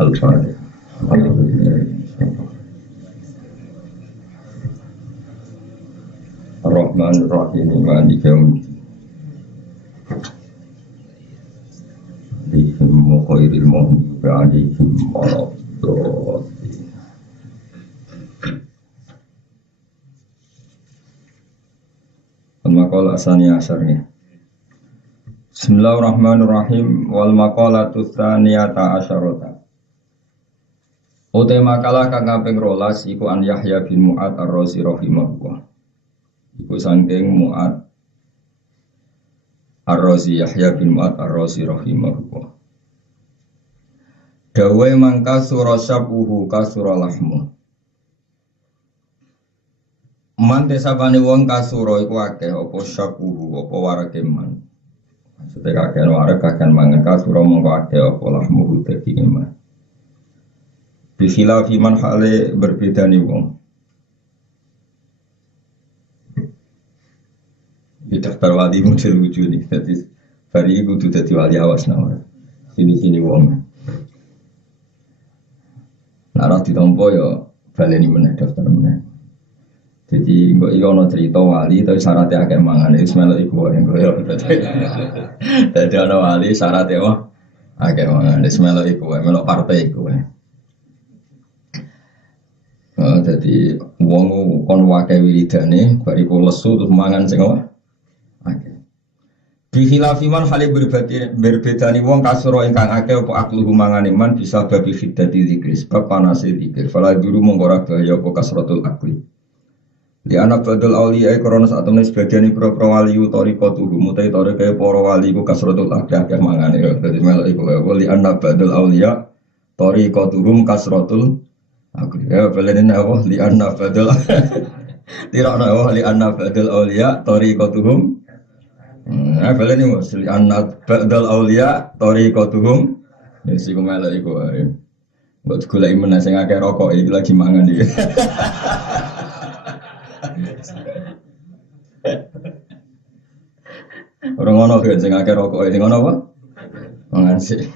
Al-Fatihah. Ar-Rahman Ar-Rahim Maliki Yaumiddin. Alaihim khairil maghdubi alaihim waladdallin. Al-Maqalah Tsaniyah Asyariyah. Bismillahirrahmanirrahim. Wal maqalatu tsaniyata asyarata. Utai makalah kang kaping 12 iku an Yahya bin Mu'ad Ar-Razi rahimahullah. Iku saking Mu'ad Ar-Razi Yahya bin Mu'ad Ar-Razi rahimahullah. Dawe mangka sura syabuhu kasura lahmu. Man desapane wong kasura iku akeh apa syabuhu apa warake man. Maksudnya kakek warak kakek mangan kasura mongko akeh apa lahmu daging man. Bisilah fiman hale berbeda nih wong. Di daftar wali model lucu nih. Jadi hari itu tuh jadi wali awas nama. Sini wong. Narah ditompo ya baleni meneh daftar meneh. Jadi kok iki ana cerita wali tapi syaratnya akeh mangan Ismail iku wae ya. Dadi ana wali syaratnya wah akeh mangan Ismail iku wae melok partai iku wae. Jadi wong kon wakai wiridane bariku lesu terus mangan sing apa? Akeh. Bi khilafiman hale berbedani wong kasro ingkang akeh apa akluhu mangane man bisa babi khiddati zikri sebab panase zikir. Fala duru mongko ora bahaya apa kasratul akli. Di anak badal auliya krana sak temene sebagian pro wali tariqatu mutai tarike para wali ku kasratul akli mangane ya. Dadi melok iku wali anak badal auliya tariqatuhum kasratul aku ya belen apa li anna badal tirakna apa li anna badal auliya tariqatuhum belen ini li anna badal auliya tariqatuhum ya sik melok iku ae mbok goleki meneh sing akeh rokok iki lagi mangan iki orang ngono kan sing akeh rokok iki ngono apa mangan sik.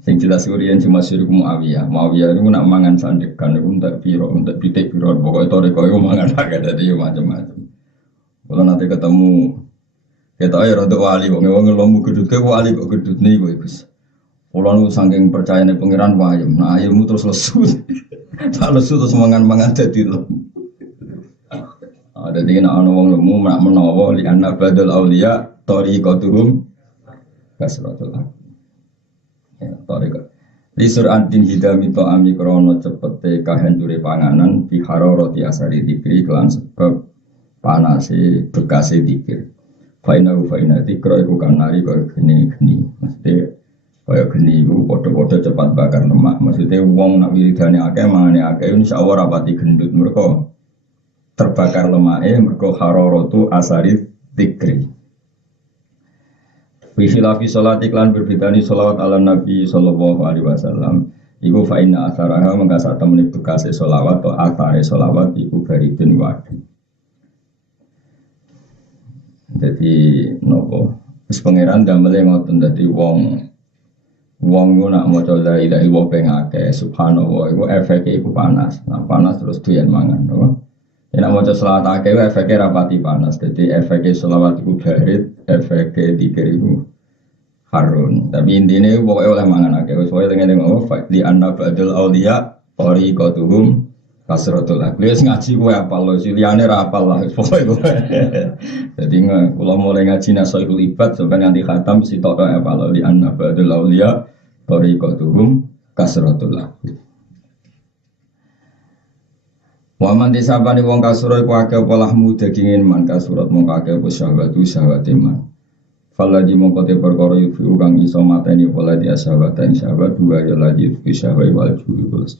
Sing jelas kurian cuma suruh Muawiyah. Muawiyah itu nak mangan sandekan itu untuk piro, untuk pitik piro. Pokoknya toriko itu mangan agak dari macam-macam. Kalau nanti ketemu kita ayo untuk wali, wong ngelombu gedut ke wali kok gedut nih gue bos. Kalau nu saking percaya nih pangeran wayem, nah ilmu terus lesu, tak lesu terus mangan jadi lembu. Ada tiga nak wong lemu nak menawa li anak badal aulia torikotuhum kasratul haq. Li surantin hidami ta'ami krono cepete kahancure panganan bi hararati asari dikri kelan sebab panase bekase dikir. Faina dikra iku kanari kaya geni. Mesti kaya geni iku padha-padha cepat bakar lemak. Maksudnya wong nak wiridane akeh mangane akeh insyaallah rapati gendut mergo terbakar lemake mergo hararatu asari dikri. Bisilafi sholat iklan berbedani sholawat ala Nabi sallallahu alaihi wasallam. Iku fa'inna atharaha mengkasa temen bekasi sholawat atau athare sholawat iku baridun wadi. Jadi nopo wis pangeran damele ngoten dadi wong nak maca la ilaha illallah pengake subhanallah iku efeke iku panas. Nah panas terus doyan mangan nopo. Nek maca sholawat akeh efeke rapati panas. Dadi efeke sholawat iku barid, efeke dikir iku harun, tapi intinya pokoknya oleh mangan akeh. Soalnya dengan ngomong li anna badal auliya tariqatuhum kasratul akli. Wis ngaji kowe apal lho, liyane ra apal lah pokoke kowe. Dadi kula mulai ngaji nasaihul ibad sampai nanti khatam sitok apal li anna badal auliya tariqatuhum kasratul akli. Wa man disabani wong kasura iku akeh apa lahmu dagingin man kasurat mung akeh apa syahwatu syahwate man. Faladi mongkote perkara yufi kang iso mateni faladi ashabat ing sahabat dua ya lagi yufi sahabat wal juwi kulis.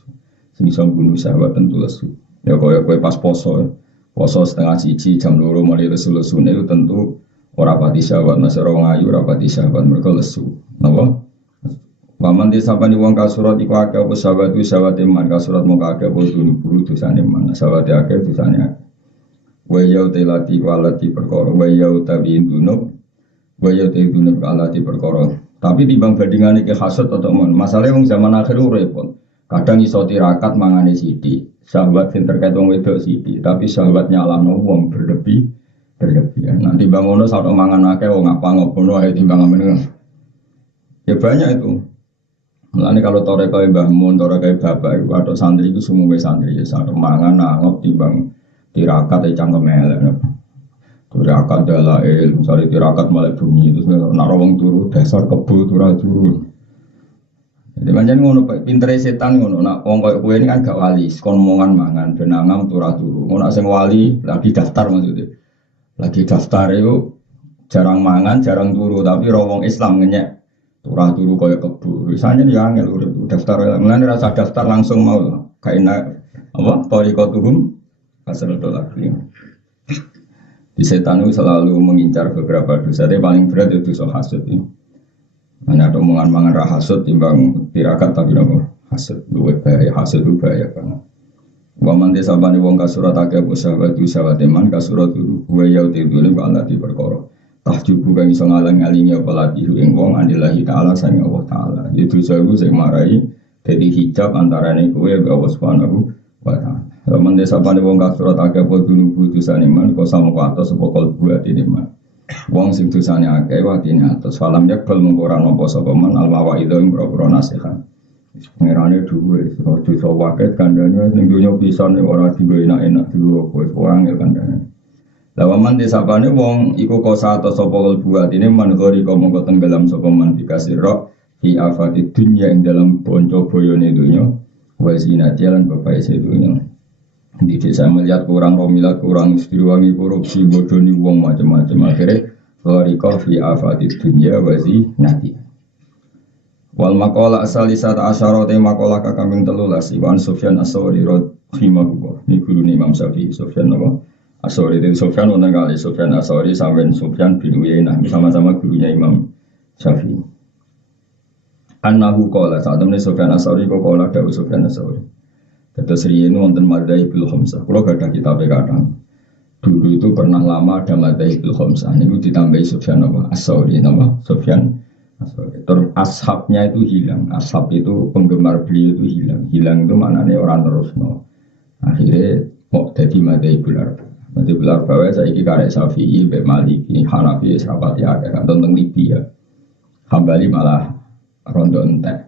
Sing iso bunuh sahabat tentu lesu. Ya koyo kowe pas poso setengah cici jam 2 mulai lesu-lesune itu tentu ora pati sahabat nasara wong ayu ora pati sahabat mergo lesu. Napa? Waman disapani wong kasurat iku akeh apa sahabat itu sahabat iman kasurat mongko akeh apa dulu dosane man sahabat akeh dosane akeh. Wa yau telati walati perkara wa yau tabi dunub Waya te dunub alati perkara Tapi timbang bandingan iki hasud atau mon. Masalahnya wong zaman akhir repot. Kadang iso tirakat mangane sithik. Syahwat sing terkait wong wedok sithik, tapi syahwat nyalahno wong berlebihan. Nanti bangono sak mangan akeh wong apa ngono ae timbang amen. Ya banyak itu. Mulane kalau tore kaya Mbah Mun, tore kaya bapak iku atok santri iku sumuwe santri ya sak mangan nangop timbang tirakat e cangkem elek. Tirakat dalail, misalnya tirakat malah bunyi terus nak wong turu dasar kebo turu. Jadi pancen ngono pintere setan ngono nak wong koyo kowe ini kan gak wali, kon omongan mangan ben angam turu. Ngono sing wali lagi daftar maksudnya. Lagi daftar itu jarang mangan, jarang turu tapi wong Islam ngenyek turu koyo kebo. Biasanya ya angel urip daftar mulane rasa daftar langsung mau gak enak apa thariqatuhum asal lagi. Di setan itu selalu mengincar beberapa dosa, tapi paling berat itu dosa hasud ini. Hanya ada omongan-omongan rahasud timbang tirakat tapi nopo hasud luwih bahaya, hasud itu bahaya banget. Wa man desabane wong kasurat akeh sahabat itu sahabat iman kasurat itu wa yauti dulu Allah di perkara. Tahjubu kang iso ngalang-alingi apa lati ing wong anillahi taala sang Allah taala. Itu sawu sing marai dadi hijab antarane kowe mbek Allah Subhanahu wa taala. Man desabane wong kasurat akeh dulu putusane iman kok sama atas sapa kalbu atine iman. Wong sing dosane akeh watine atus falam yakbal mung ora nampa sapa man almawa idza imro nasihan. Pengerane dhuwe dosa wae kandhane ning donya pisane ora digo enak-enak dulu kowe angel kandhane. Lawaman desapane wong iku kosa atus sapa kalbu atine man gori kok mongko tenggelam sapa man dikasira fi afati dunya ing dalam bonco boyone donya wa zinati lan bapak sedunya. Di desa melihat kurang romilat, kurang istiwangi korupsi, bodoni wong macam-macam akhirnya loriko fi afati dunya wazi nati. Wal makola asalisat asyarote makola kakambing telulas Iwan Sufyan As-Sawri rahimahullah. Ini guru Imam Syafi'i Sufyan apa? As-Sawri itu Sufyan wonten kali Sufyan As-Sawri sampean Sufyan bin Uyainah sama-sama gurunya Imam Syafi'i. Annahu qala saat temen Sufyan As-Sawri kok qala dawuh Sufyan As-Sawri. Terus riyen wonten Madzhabul Khamsah. Kula gadah kitab kadang. Dulu itu pernah lama ada Madzhabul Khamsah. Niku ditambahi Sufyan apa? As-Sawri nama Sufyan As-Sawri. Terus ashabnya itu hilang. Ashab itu penggemar beliau itu hilang. Hilang itu maknanya orang terusno. Akhirnya kok jadi Madzhabul Arba'ah. Madzhabul Arba'ah saiki karek Syafi'i, Maliki, Hanafi, Syafii akeh kan tentang Libya. Hambali malah rondo entek.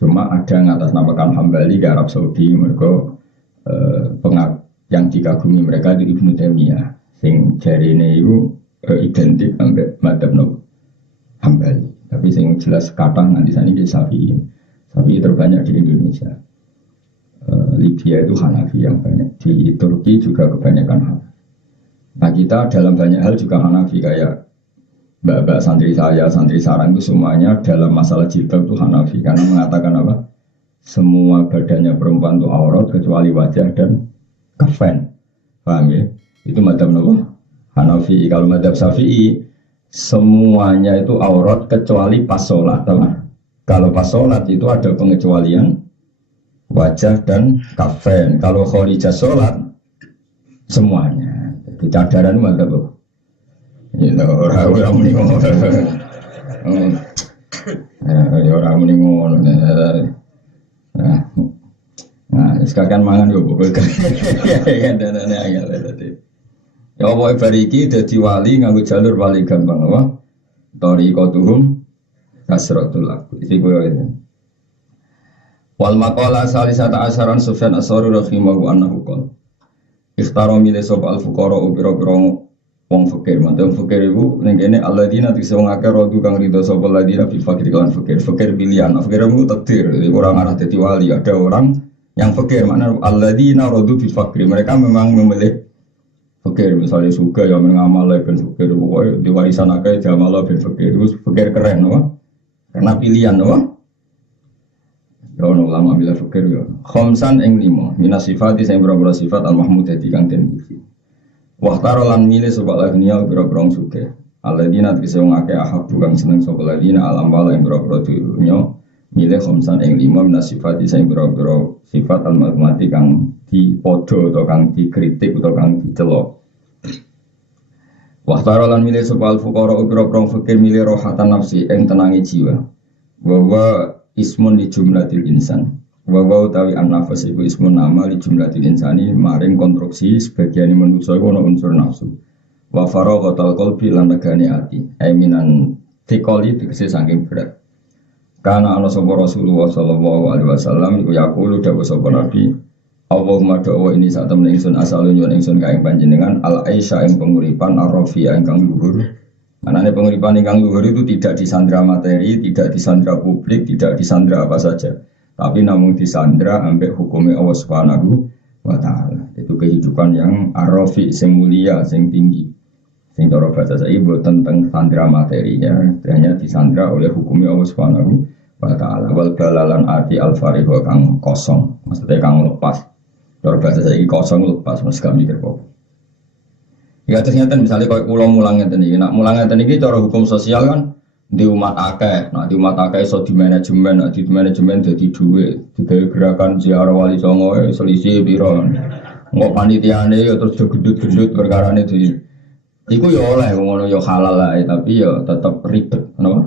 Cuma ada yang atasnamakan Hambali ke Arab Saudi mereka yang dikagumi mereka di Ibnu Taimiyah sing jarine itu identik sampai madzhab Hambali tapi sing jelas kata nanti sana di Syafi'i terbanyak di Indonesia. Libya itu Hanafi yang banyak, di Turki juga kebanyakan Hanafi. Nah kita dalam banyak hal juga Hanafi kayak mbak-mbak santri saya, santri sarang itu semuanya dalam masalah jilbab itu Hanafi karena mengatakan apa? Semua badannya perempuan itu aurat kecuali wajah dan kafen. Paham ya? Itu madzhab apa? Hanafi. Kalau madzhab Syafi'i semuanya itu aurat kecuali pas sholat. Kalau pas sholat itu ada pengecualian wajah dan kafen. Kalau khorijah sholat semuanya. Jadi cadaran madzhab apa? Ya orang muni ngono. Ya orang muni ngono. Nah, sekarang mangan yo pokok kan danane angel tadi. Ya apa bariki dadi wali nganggo jalur wali gampang apa? Thariqatuhum kasratul aku. Iki koyo wal maqala salisata asyaran Sufyan As-Sawri rahimahu annahu qala ikhtaro mile sapa al-fuqara ubira-bira wong fakir, mantan fakir itu nengkene alladzina tikse wong akeh rodu kang ridho sapa alladzina fil fakir kan fakir pilihan, fakir itu takdir, orang arah dadi wali, ada orang yang fakir, mana alladzina rodu fil fakir, mereka memang memilih fakir, misalnya suka ya mengamal ben fakir, pokoknya di warisan akeh jamal ben fakir, itu fakir keren, no? Karena pilihan, no? Ya ulama bila fakir ya, khamsan ing 5 minas sifati sing berapa sifat al-mahmudah kang den puji. Waktaro lan milih sobat lagnia biro-biro suke. Aladina tikse wong akeh ahab bukan seneng sobat ladina alam bala yang biro-biro dunya milih khamsan ing 5 minas sifat sing biro-biro sifat al-mahmati kang dipodo atau kang dikritik atau kang dicelok. Wahtara lan milih sapa al-fuqara pira-pira fakir milih rohatan nafsi ing tenangi jiwa. Wa ismun li jumlatil insan. Wa utawi an-nafas iku ismun nama li jumlatil insani maring konstruksi sebagian manusa iku ana unsur nafsu. Wa faraghatal qalbi lan negane ati. Minan tikoli tegese saking berat. Karena ana sapa Rasulullah sallallahu alaihi wasallam iku yaqulu dawuh sapa Nabi Allahumma doa ini saat temen ingsun asalun yon ingsun kaing panjenengan al aisha ing penguripan arrofia ingkang luhur. Manane penguripan ingkang luhur itu tidak disandra materi, tidak disandra publik, tidak disandra apa saja, tapi namun disandra ambek hukumnya Allah Subhanahu wa taala. Itu kehidupan yang arrofi sing mulia, sing tinggi. Sing cara bahasa saya boten tentang sandra materinya, hanya disandra oleh hukumnya Allah Subhanahu wa taala. Wal balalan ati al fariho kang kosong, maksudnya kang lepas. Cara bahasa saya kosong lepas mas kami mikir kok. Ya ternyata misalnya kalau pulau mulangnya tadi, nak mulangnya tadi cara hukum sosial kan di umat akeh, nak di umat akeh so di manajemen jadi duit, digawe gerakan ziarah wali songo selisih biro, nggak panitiane ya terus gendut perkara itu. Iku ya oleh ngono ya halal lah, tapi ya tetap ribet, kenapa?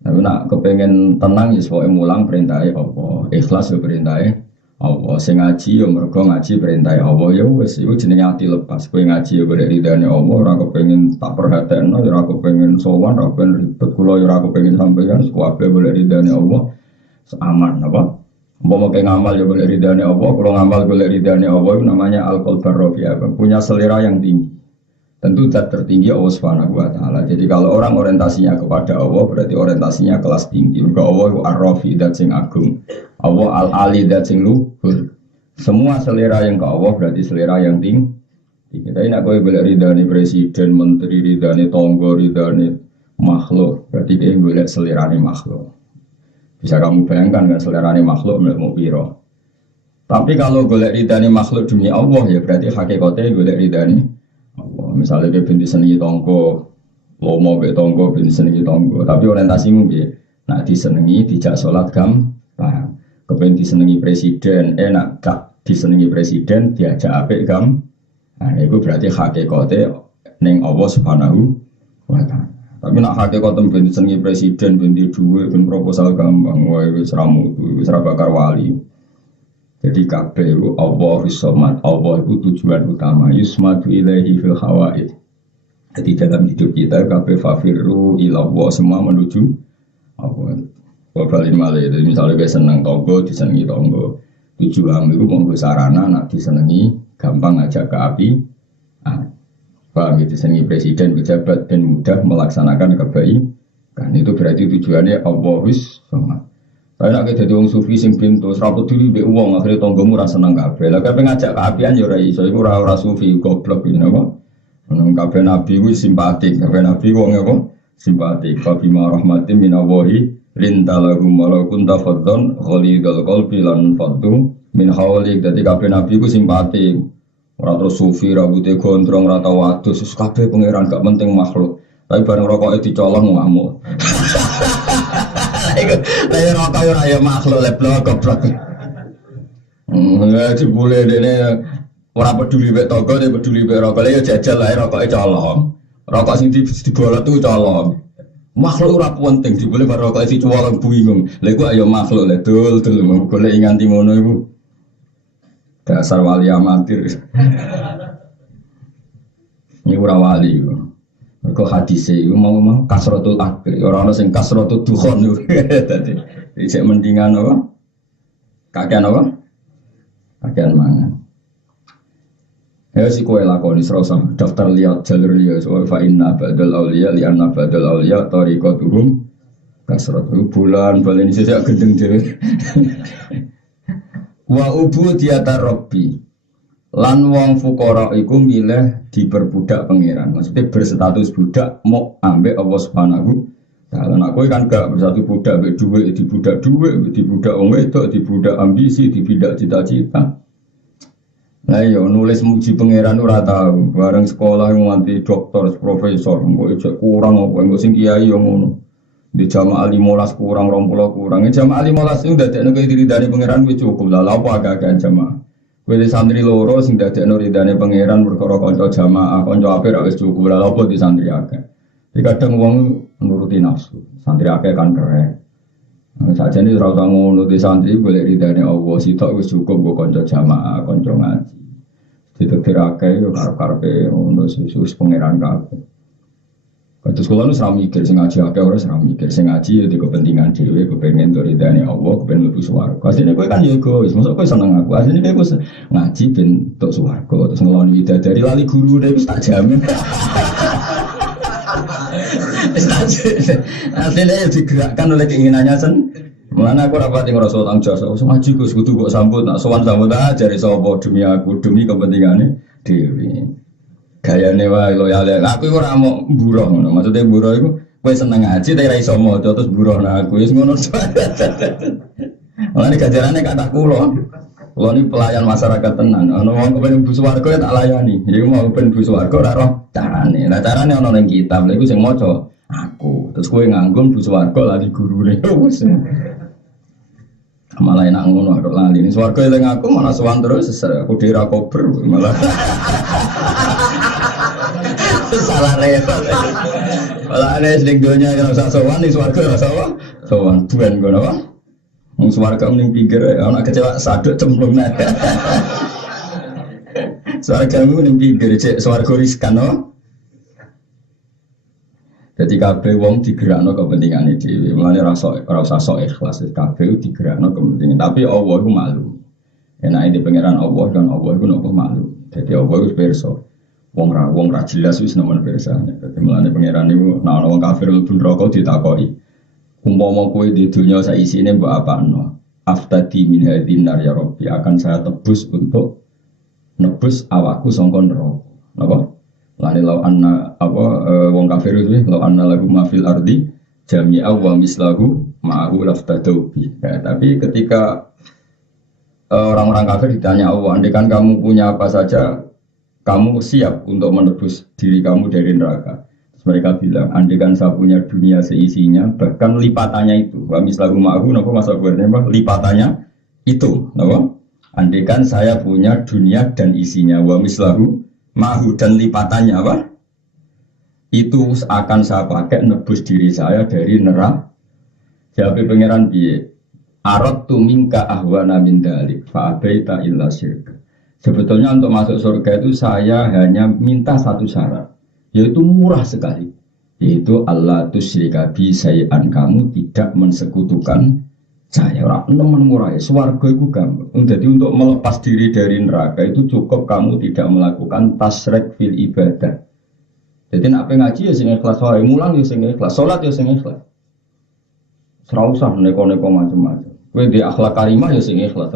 Tapi nak kepengen tenang ya soalnya mulang perintahnya apa, ikhlas ya perintahnya. Allah sing ngaji ya mergo ngaji perintah Allah ya wis iku jenenge ati lepas kowe ngaji ya golek ridane Allah ora kepengin tak perhatekno ya ora kepengin sowan ora kepengin ribet kula ya ora kepengin sampeyan kabeh golek ridane Allah aman apa umpama ke ngamal ya golek ridane Allah kula ngamal golek ridane Allah itu namanya al-qalbar rafi'a punya selera yang tinggi tentu zat tertinggi Allah Subhanahu wa taala. Jadi kalau orang orientasinya kepada Allah berarti orientasinya kelas tinggi. Mergo Allah itu ar-rafi zat sing agung. Allah al-ali zat sing luhur. Semua selera yang ke Allah berarti selera yang tinggi. Kita ini aku boleh ridani presiden, menteri, ridani tonggo, ridani makhluk. Berarti dia boleh selerani makhluk. Bisa kamu bayangkan kan selerani makhluk mau piro. Tapi kalau boleh ridani makhluk demi Allah ya berarti hakikatnya boleh ridani Allah. Misalnya dia binti senengi tonggo, lomo be tonggo binti senengi tonggo. Tapi orientasimu dia, nak disenengi dijak sholat gampang. Kepen disenengi presiden, nak tak disenengi presiden diajak apik gampang. Nah itu berarti hakikatnya neng Allah Subhanahu wa taala. Tapi nak hakikatnya binti senengi presiden, binti duwe, binti proposal gampang, wah itu seramu, itu serabakar wali. Jadi kabeh itu Allahus Somad, Allah itu tujuan utama. Yusmadu ilaihi fil hawaid. Jadi dalam hidup kita kabeh fafiru ilallah semua menuju Allah. Wabalin malih. Jadi misalnya kita senang tonggo, disenangi tonggo. Tujuan itu mau sarana, nak disenangi gampang ngajak ke api. Paham itu disenangi presiden, pejabat dan mudah melaksanakan kebaikan. Itu berarti tujuannya Allahus Somad. Saya nak jadi orang sufi sing pintu, seraput diri be uang akhirnya tonggomu rasa senang kabeh. Lah kabeh ngajak keapian ya ora iso, iku ora sufi goblok iki napa. Menung kabeh nabi ku simpatik, kabeh nabi wong apa? Simpatik. Fa bima rahmatin minallahi lintalahum walau kunta faddan ghalidul qalbi lan faddu min hawlik. Dadi kabeh nabi ku simpatik. Ora terus sufi rambute gondrong ora tau adus, kabeh pangeran gak penting makhluk. Tapi bareng rokoke dicolong ngamuk. Lah rokok ora ya makhluk leblok goblok. Enggak dibule dene ora peduli mek tangga, nek peduli mek rokok ya jajal ae rokoke colong. Rokok sing dibolot tuh colong. Makhluk ora penting dibule bar rokoke dicolong bingung. Lha iku ayo makhluk le dul golek nganti ngono iku. Dasar wali amatir. Ini ora wali iku. Mergo hadise iku mau kasratul akil, ora ana sing kasratul dukhon iku. Dadi isih mendingan apa? Kakean apa? Kakean mangan. Ya si kowe lakoni serasa daftar lihat jalur liya so fa inna badal auliya li anna badal auliya tariqatuhum kasratu bulan balen sesuk gendeng dhewe. Wa ubudiyata rabbi. Lan wong fukara iku milih diperbudak pangeran. Maksudnya berstatus budak mau ambek Allah Subhanahu taala. Nah kowe kan gak bersatu budak mbek dhuwit, dibudak dhuwit, dibudak wong wedok, dibudak ambisi, dibudak cita-cita. Lah yo nulis muji pangeran ora tau. Bareng sekolah nganti doktor, profesor, kok ijek kurang apa engko sing kiai yo ngono. Di jamaah 15 kurang 20 kurang. Jamaah 15 itu dadekno kowe diridani pangeran wis cukup. Lah apa agak-agak jamaah. Kowe di santri loro sing dadekno ridane pangeran perkara kanca jamaah, kanca apik ra wis cukup lha apa di santri akeh. Jadi kadang wong nuruti nafsu. Santri akeh kan keren. Sajane ora usah ngono di santri golek ridane Allah sitok wis cukup go kanca jamaah, kanca ngaji. Ditetir akeh yo karep-karepe ngono wis pangeran kabeh. Kados kula nu ora mikir sing ngaji akeh ora mikir sing ngaji ya di kepentingan dhewe kepengin ridane Allah kepengin mlebu swarga. Asline kowe kan ya egois, mosok kowe seneng aku. Asline kowe ngaji ben tok swarga terus ngeloni widadari lali gurune wis tak jamin. Asline ya digerakkan oleh keinginannya Mulane aku ora pati ngrasa tanggung jawab. Ngaji Gus kudu mbok sambut, nak sowan sambut aja jare sapa demi aku, demi kepentingane dhewe. Gayane wae loyal. Aku iku ora mau buruh ngono. Maksude buruh iku kowe seneng ngaji tapi ora iso maca terus buruh nang aku. Wis ngono. Mulane gajarane kata kula. Kula ni pelayan masyarakat tenan. Ana wong kepengin mlebu swarga tak layani. Iku mau ben mlebu swarga ora roh carane. Lah carane ana ning kitab. Lha iku sing maca aku. Terus kowe nganggo mlebu swarga lali gurune. Wis. Malah enak ngono kok lali. Ning swarga eling aku malah sowan terus aku dhewe kober malah. Salah repot. Kalau ada sedang dunia yang rasa sowan di swarga rasa apa? Sowan bukan gono apa? Wong swarga mending pinggir, anak kecewa saduk cemplung nada. Swarga mending pinggir, cek swarga riskan no. Jadi kabeh wong digerakno kepentingane dhewe. Mulane ora usah sok ikhlas, kabeh digerakno kepentingan. Tapi Allah iku malu. Enake di pangeran Allah dan Allah iku nopo malu. Jadi Allah iku pirsa. Wong ra jelas wis nemen pirsane. Dadi mulane pangeran niku nek ana wong kafir mlebu neraka ditakoki. Umpama kowe di dunya sak isine mbok apakno? Aftadi min hadzin nar ya Rabbi akan saya tebus untuk nebus awakku saka neraka. Napa? Lane law anna wong kafir itu law anna lagu mafil ardi jami'a wa mislahu ma'ahu laftadu bi. Tapi ketika orang-orang kafir ditanya Allah, andai kan kamu punya apa saja kamu siap untuk menebus diri kamu dari neraka. Terus mereka bilang, andaikan saya punya dunia seisinya, bahkan lipatannya itu. Wa mislahu ma'ahu, napa masa buatnya apa? Lipatannya itu, napa? Andaikan saya punya dunia dan isinya, wa mislahu ma'ahu dan lipatannya apa? Itu akan saya pakai nebus diri saya dari neraka. Jawab pangeran piye? Aradtu minka ahwana min dalik fa abaita illa syirka. Sebetulnya untuk masuk surga itu saya hanya minta satu syarat, yaitu murah sekali, yaitu Allah tusyrika bi syai'an, kamu tidak mensekutukan saya. Ora nemen murah, swarga itu gampang. Jadi untuk melepas diri dari neraka itu cukup kamu tidak melakukan tasyrek fil ibadah. Jadi nak ngaji ya sing ikhlas wae, mulang ya sing ikhlas, salat ya sing ikhlas. Ora usah neko-neko macam-macam. Kowe di akhlak karimah ya sing ikhlas.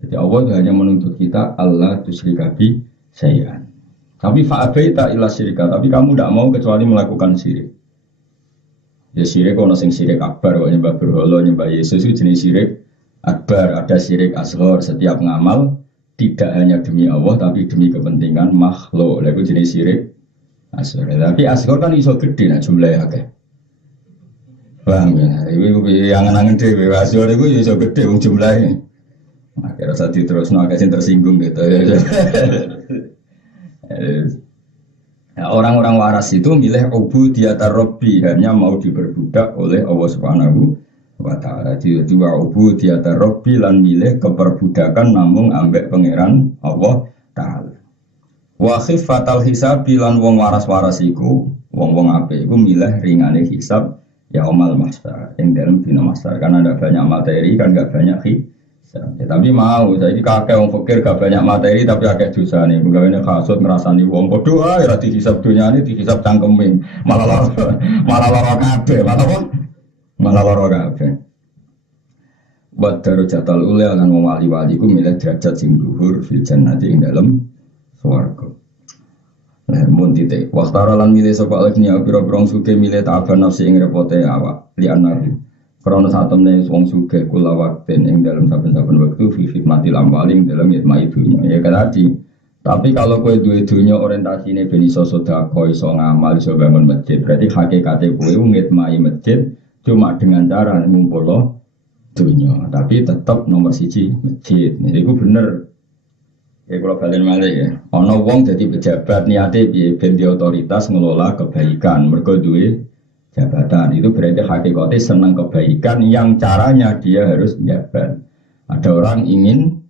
Jadi Allah hanya menuntut kita Allah tusyrika bi syai'an. Tapi fa'abaita illa syirika, tapi kamu tidak mau kecuali melakukan syirik. Ya syirik ono sing syirik akbar, kok nyembah berhala, nyembah Yesus itu jenis syirik akbar, ada syirik asghar, setiap ngamal tidak hanya demi Allah tapi demi kepentingan makhluk. Lha iku jenis syirik asghar. Tapi asghar kan iso gede nah jumlahnya akeh. Paham ya? Iku angen-angen dhewe asghar iku iso gede wong jumlahnya. Akhirnya saat terus agak tersinggung gitu. Orang-orang waras itu milih ubudiyatar Rabbi, hanya mau diperbudak oleh Allah Subhanahu wa Ta'ala. Jadi ubudiyatar Rabbi lan milih keperbudakan namung ambek pangeran Allah Ta'ala. Wa khifatal hisab lan wong waras-waras iku, wong-wong apik iku milih ringane hisab ya amal mahsyar. Yang dalam dina mahsyar kan ada banyak materi kan enggak banyak hisab. Ya, tapi mau, saya ini kakek wong fakir gak banyak materi tapi akeh dosa nih. Pegawainya kasut ngerasani wong podo ae ra dihisab dunyane dihisab cangkeme. Malah lara kabeh, malah lara kabeh. Buat darajatul ula lan wong wali-wali ku milih derajat sing dhuwur fil jannati ing dalem swarga. Lah mun titik waqtara lan milih sapa alnya pira-pira suke milih ta'aban nafsi ing repote awak li anahu. Karena saat temen wong sugih kula wakten ing dalam saben-saben waktu fi khidmatil amwaling dalam khidmat dunya ya kan tadi. Tapi kalau kowe duwe dunya orientasine ben iso sedekah, iso ngamal, iso bangun masjid, berarti hakikate kowe ngitmai masjid cuma dengan cara ngumpulno dunya, tapi tetap nomor siji masjid. Jadi iku bener Ya kalau balen malih ya. Ono wong jadi pejabat niate piye ben di otoritas ngelola kebaikan. Mergo duwe jabatan. Itu berarti hakikatnya senang kebaikan yang caranya dia harus jabat. Ada orang ingin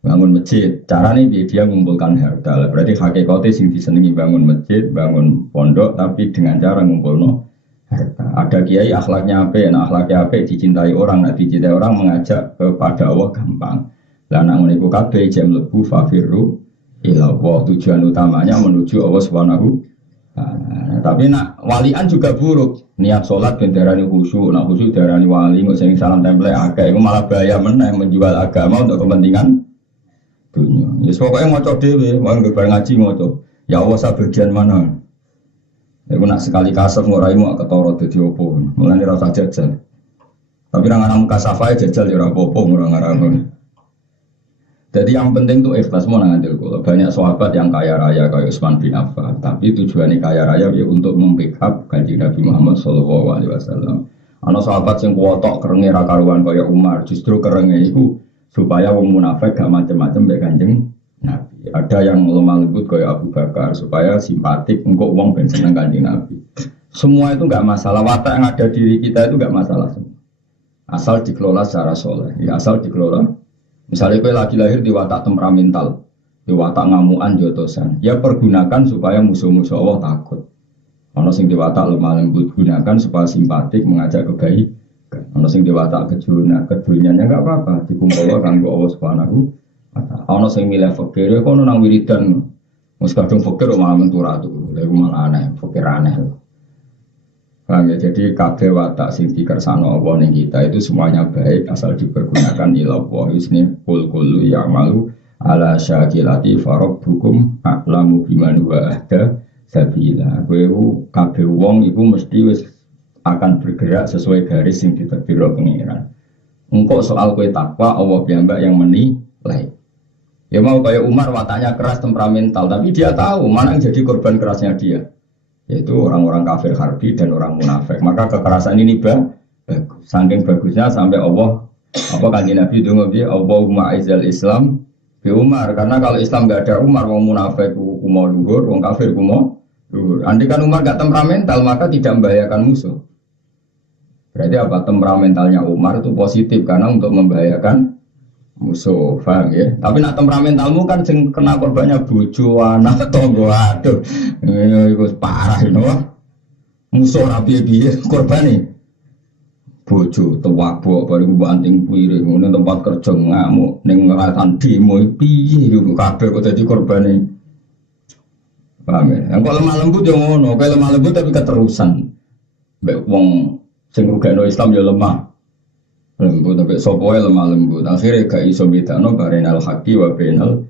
bangun masjid, caranya dia mengumpulkan harta. Berarti hakikatnya sing disenengi bangun masjid, bangun pondok tapi dengan cara ngumpulno harta. Ada kiai akhlaknya apik, nah akhlaknya apik dicintai orang, nah dicintai orang mengajak kepada Allah gampang. Lah nak meniku kabeh jam lebu fafiru ila Allah, tujuan utamanya menuju Allah Subhanahu. Nah, tapi nak walian juga buruk. Niat sholat ben darani khusyuk, nak khusyuk darani wali, nggak sing salam template akeh, itu malah bahaya meneh menjual agama untuk kepentingan dunia. Ya pokoknya maca dhewe, mau nggak ngaji maca. Ya Allah sa bagian mana? Aku nak sekali kasar ngurai mau ketoro dadi opo. Mulane ora usah jajal. Tapi nang anak kasafai jajal ya ora apa-apa ngurang-ngurang. Jadi yang penting tuh ikhlas mau nang andil kula. Banyak sahabat yang kaya raya kayak Utsman bin Affan, tapi tujuannya kaya raya ya untuk mem-backup Kanjeng Nabi Muhammad sallallahu alaihi wasallam. Ana sahabat sing kuwotok kerenge ra karuan kaya Umar, justru kerenge iku supaya wong munafik gak macam-macam mbek Kanjeng Nabi. Ada yang lemah lembut kayak Abu Bakar supaya simpatik engkau uang ben seneng Kanjeng Nabi. Semua itu enggak masalah, watak yang ada diri kita itu enggak masalah semua. Asal dikelola secara soleh, ya asal dikelola. Misalnya kau lagi lahir di watak temperamental, di watak ngamuan jotosan, ya pergunakan supaya musuh-musuh Allah takut. Ono sing di watak lemah lembut gunakan supaya simpatik mengajak kebaikan. Ono sing di watak kedunianya enggak apa-apa, dikumpulkan kanggo Allah Subhanahu. Ono sing milih fakir, ya kono nang wiridan, mus kadung fakir malah mentura tuh, lalu malah aneh, fakir aneh. Paham ya? Jadi kabeh watak sing dikersano Allah ning kita itu semuanya baik asal dipergunakan ilallah. Isni kul kullu ya'malu ala syakilati farabbukum a'lamu biman wa ahda sabila. Kowe kabeh wong iku mesti wis akan bergerak sesuai garis sing ditetapkan pengiran. Engkau soal kowe takwa Allah piyambak yang menilai. Ya mau kayak Umar wataknya keras temperamental, tapi dia tahu mana yang jadi korban kerasnya dia, yaitu orang-orang kafir harbi dan orang munafik. Maka kekerasan ini bagus, saking bagusnya sampai Allah apa kanjeng Nabi donga piye, Allahumma aizal Islam bi Umar, karena kalau Islam nggak ada Umar, wong munafik kumo luhur, wong kafir kumo luhur. Andai kan Umar nggak temperamental maka tidak membahayakan musuh. Berarti apa, temperamentalnya Umar itu positif karena untuk membahayakan musuh, paham ya? Tapi nak temperamentalmu kan sing kena korbannya bojo, anak, tonggo, aduh, itu parah, you know? Musuh rapi biye korbane, bojo, tuwabok, baru banting piring, ini tempat kerja ngamuk, neng ngerasan demo, piye, itu kabeh kok jadi korbane, paham ya? Yang kalau lemah lembut yang ngono, kalau lemah lembut tapi keterusan, baik wong sing rugano Islam ya lemah. Lembut sampai sopoe lemah lembut, akhirnya gak iso bedano barenal haki wa barenal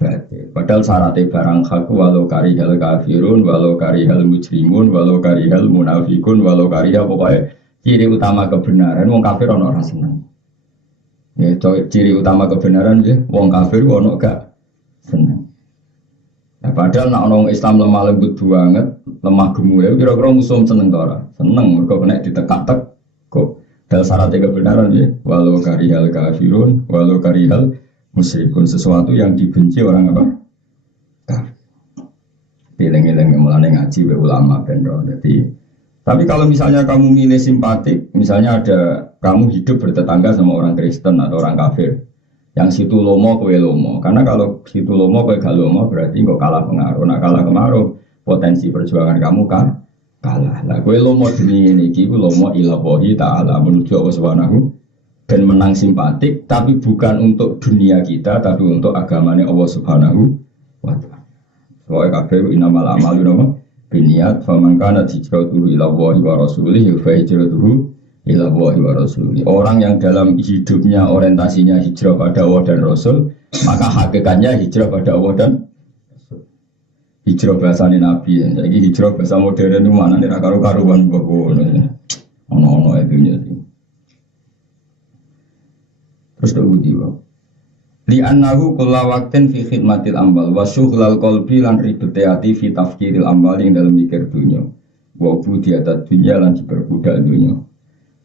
batil. Padahal syaratnya barang hak walau karihal kafirun, walau karihal mujrimun, walau karihal munafikun, walau karihal pokoknya ciri utama kebenaran wong kafir ono ora seneng. Ya ciri utama kebenaran ya wong kafir ono gak seneng. Ya, padahal nak orang Islam lemah lembut banget, lemah gemuk ya kira-kira musuh seneng ta ora? Seneng mergo kena ditekak-tek kok. Dal syaratnya kebenaran ya, walau karihal kafirun, walau karihal musyrikun, sesuatu yang dibenci orang apa? Kafir. Pilih-pilih mulane ngaji be ulama bendo. Jadi, tapi kalau misalnya kamu milih simpatik, misalnya ada kamu hidup bertetangga sama orang Kristen atau orang kafir, yang situ lomo kowe lomo, karena kalau situ lomo kowe gak lomo berarti kok kalah pengaruh. Nah kalah pengaruh potensi perjuangan kamu kan kalah. Lah kowe lomo demi ngene iki ku lomo ilahi taala menuju Allah Subhanahu dan menang simpatik tapi bukan untuk dunia kita tapi untuk agamanya Allah Subhanahu wa taala. Soale kabeh inamal amalu napa biniat faman kana hijratuhu ila Allah wa rasulih fa hijratuhu ila Allah wa rasulih. Orang yang dalam hidupnya orientasinya hijrah pada Allah dan Rasul, maka hakikatnya hijrah pada Allah dan hijrah bahasane Nabi, jadi hijrah bahasa modern itu mana nih karu-karuan bagus, ono itu nya sih. Terus dahulu dia, li annahu kulla waktin fi khidmatil ambal, wa syughlal qalbi lan ribete ati fi tafkiril ambal yang dalam mikir dunia, wa budiatat dunia lan diperbudak dunia.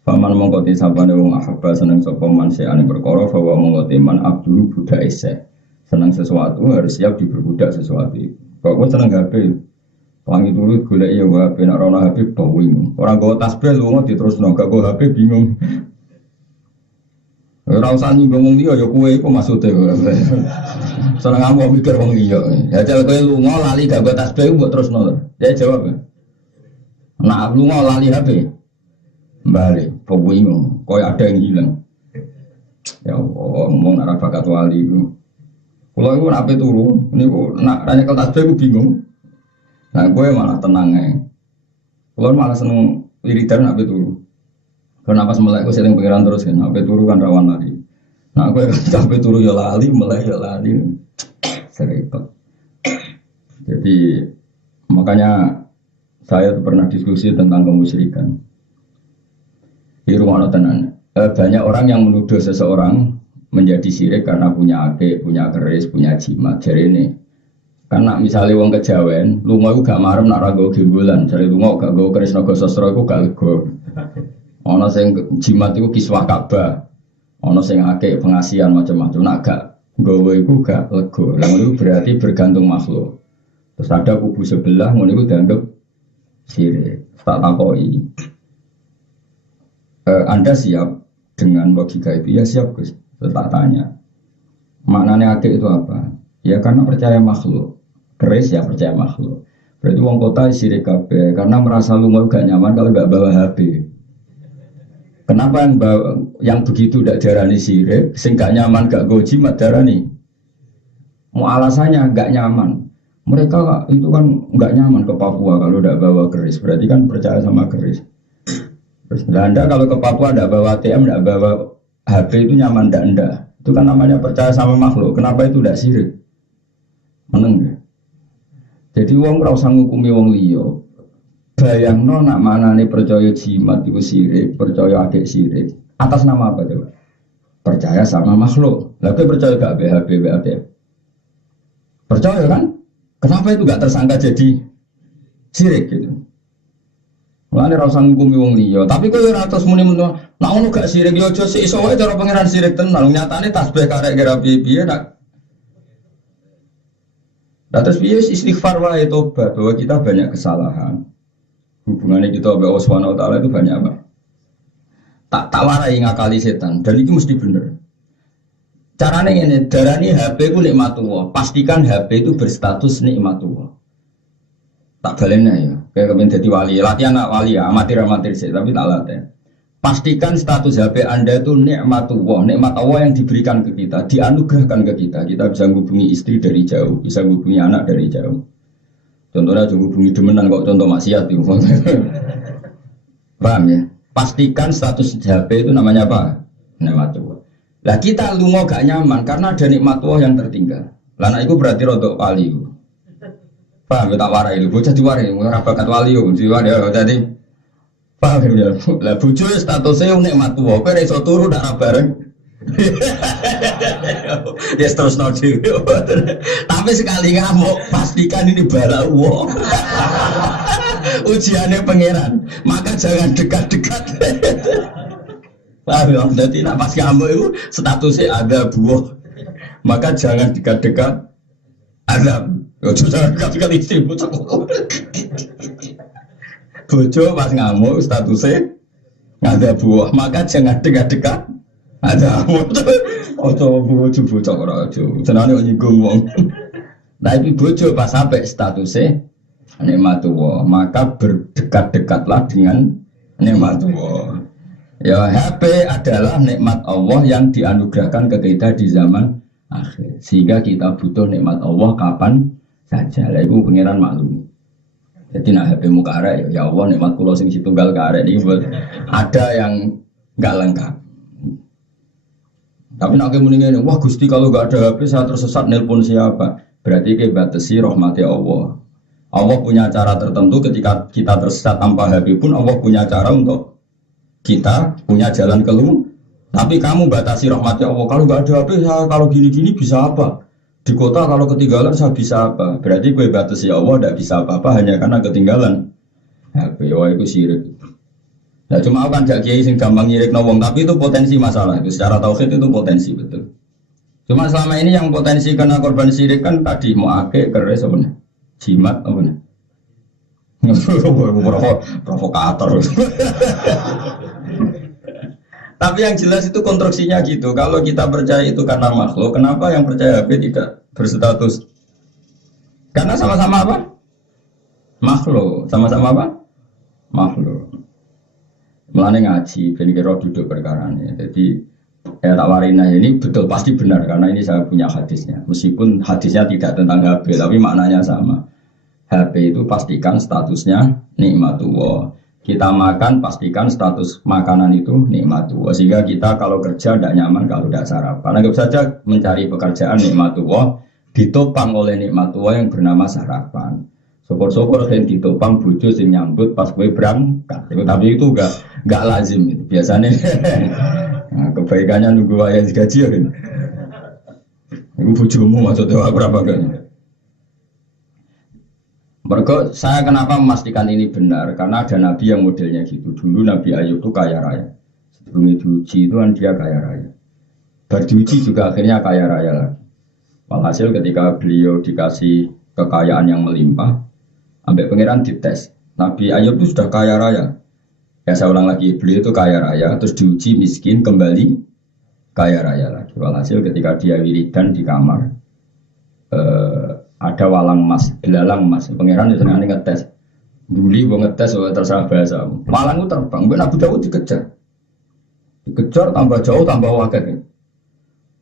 Faman mongkote sabane wong ahabba seneng sapa man seane perkara fa wa mongkote man abdul budak ese. senang sesuatu harus siap diperbudak sesuatu. Kok gue seneng HP, wangi dulu gue iya gue HP, nak rona HP bawing. Orang gue tasbih lu nggak terus nongak gue HP bingung. Orang usah ngomong dia, ya kue itu maksudnya. Seneng kamu mikir wong dia. Ya jauh kue lu nggak lali gak gue tasbih buat terus nol. Dia jawab. Nah lu nggak lali HP, balik bawing. Kau ada yang hilang. Ya Allah, ngomong arah bakat wali itu. Kalau itu apa turu, ini nak tanya ke tasbih aku bingung. Nah gue malah tenang aja. Kalau malah seneng wiridan apa turu. Kenapa semelek gue sering pikiran terus kan? Apa turu kan rawan lari. Nah gue apa turu ya lali, melek ya lali. Serempet. Jadi makanya saya tuh pernah diskusi tentang kemusyrikan. Di rumah tenan. Banyak orang yang menuduh seseorang menjadi syirik karena punya akik, punya keris, punya jimat. Jadi ini, karena misalnya wong kejawen, lu mau gak marem nak rago gembulan. Jadi lu mau gak go keris naga sastra, aku gak lego. Ono sing jimat itu kiswah Ka'bah, ono sing akik pengasihan macam-macam. Nak gak gowo itu gak lego. Lalu itu berarti bergantung makhluk. Terus ada kubu sebelah, ngono itu dianggap syirik. Tak takoi. Anda siap dengan logika itu? Ya siap Gus. Tak tanya, maknanya akik itu apa? Ya karena percaya makhluk, keris ya percaya makhluk. Berarti wong kota syirik kabeh karena merasa lu mau gak nyaman kalau gak bawa HP. Kenapa yang begitu tidak darani syirik, sing gak nyaman gak go jimat darani? Mau alasannya gak nyaman. Mereka itu kan gak nyaman ke Papua kalau tidak bawa keris, berarti kan percaya sama keris. Terus Anda kalau ke Papua tidak bawa ATM, tidak bawa HP itu nyaman ndak? Itu kan namanya percaya sama makhluk. Kenapa itu ndak syirik? Meneng ya? Jadi wong ora usah ngukumi wong liya. Bayangno nak manane percaya jimat itu syirik, percaya akik syirik. Atas nama apa coba? Percaya sama makhluk. Lah kowe percaya gak BHP BAT? Percaya kan? Kenapa itu gak tersangka jadi syirik gitu? Mulane ora usah ngukumi wong liya, tapi kowe ora terus muni ngono, nek ngono gak sirik yo aja sik iso wae cara pangeran sirik tenan. Nyatane tasbih karek kira piye-piye nak. Lah terus piye istighfar wae tobat bahwa kita banyak kesalahan. Hubungannya kita sama Allah Subhanahu wa taala itu banyak apa? Tak warai ngakali setan dan itu mesti bener. Carane ngene, darani HP ku nikmatullah. Pastikan HP itu berstatus nikmatullah. Tak balenya ya, kayak kepen jadi wali, latihan nak wali ya, amatir sih, tapi tak latih. Pastikan status HP Anda itu nikmatullah, nikmat Allah yang diberikan ke kita, dianugerahkan ke kita. Kita bisa menghubungi istri dari jauh, bisa menghubungi anak dari jauh. Contohnya juga hubungi demenan kok contoh maksiat itu. Paham ya? Pastikan status HP itu namanya apa? Nikmatullah. Lah kita lungo gak nyaman karena ada nikmatullah yang tertinggal. Lah itu berarti rodok wali. Paham tak warai itu, bocah diwarai, ora bakat wali yo, diwarai dadi paham ya. Lah bojo statusnya nikmat tuwa, kowe iso turu ndak bareng. Ya terus nodi. Tapi sekali ngamuk, pastikan ini bala Allah. Ujiannya pangeran, maka jangan dekat-dekat. Paham ya, jadi nak pas ngamuk itu statusnya ada buah, maka jangan dekat-dekat azab. Bojo jangan dekat-dekat istri bojo. Bojo pas ngamuk statusnya ada buah, maka jangan dekat-dekat ada ojo bojo bocah ora ojo. Senane kok nyinggung wong. Tapi bojo pas sampai statusnya nikmatullah, maka berdekat-dekatlah dengan nikmatullah. Ya HP adalah nikmat Allah yang dianugerahkan ke kita di zaman akhir. Sehingga kita butuh nikmat Allah kapan saja. Lah iku pangeran maklum. Jadi nak HP mu karek ya Allah nikmat kula sing situnggal karek iki ada yang enggak lengkap. Tapi nak muni ngene, wah Gusti kalau enggak ada HP saya tersesat nelpon siapa? Berarti ke batasi rahmati Allah. Allah punya cara tertentu ketika kita tersesat tanpa HP pun Allah punya cara untuk kita punya jalan keluar. Tapi kamu batasi rahmati Allah. Kalau enggak ada HP saya kalau gini-gini bisa apa? Di kota kalau ketinggalan saya bisa apa? Berarti gue batasi Allah tidak bisa apa-apa hanya karena ketinggalan HP. Wah itu syirik. Nah cuma aku kan gak kiai sing gampang nyirik nawong, tapi itu potensi masalah. Itu secara tauhid itu potensi betul. Cuma selama ini yang potensi kena korban syirik kan tadi mau akeh keris apa nih? Jimat apa nih? Provokator. Tapi yang jelas itu konstruksinya gitu. Kalau kita percaya itu karena makhluk, kenapa yang percaya HP tidak berstatus? Karena sama-sama apa? Makhluk. Sama-sama apa? Makhluk. Mulane ngaji, ben kira duduk perkara ini. Jadi tak warina ini betul pasti benar karena ini saya punya hadisnya. Meskipun hadisnya tidak tentang HP, tapi maknanya sama. HP itu pastikan statusnya nikmatullah. Kita makan pastikan status makanan itu nikmatullah. Sehingga kita kalau kerja tidak nyaman kalau tidak sarapan. Anggap saja mencari pekerjaan nikmatullah ditopang oleh nikmatullah yang bernama sarapan. Syukur-syukur yang ditopang bojo sing nyambut pas gue berangkat. Tapi itu enggak lazim itu. Biasanya nah, kebaikannya nunggu ayah digaji ya kan. Itu bojomu maksudnya berapa kan? Mereka saya kenapa memastikan ini benar karena ada nabi yang modelnya gitu. Dulu Nabi Ayub itu kaya raya. Sebelum diuji itu kan dia kaya raya. Berdiuji juga akhirnya kaya raya lagi. Walhasil ketika beliau dikasih kekayaan yang melimpah, sampai pangeran dites. Nabi Ayub itu sudah kaya raya. Ya saya ulang lagi, beliau itu kaya raya, terus diuji miskin kembali kaya raya lagi. Walhasil ketika dia wiridan di kamar, ada walang emas, belalang emas. Pangeran itu senang ngetes. Duli gue ngetes, terserah bahasa. Walang itu terbang, gue Nabi Dawud dikejar. Dikejar tambah jauh, tambah wakil.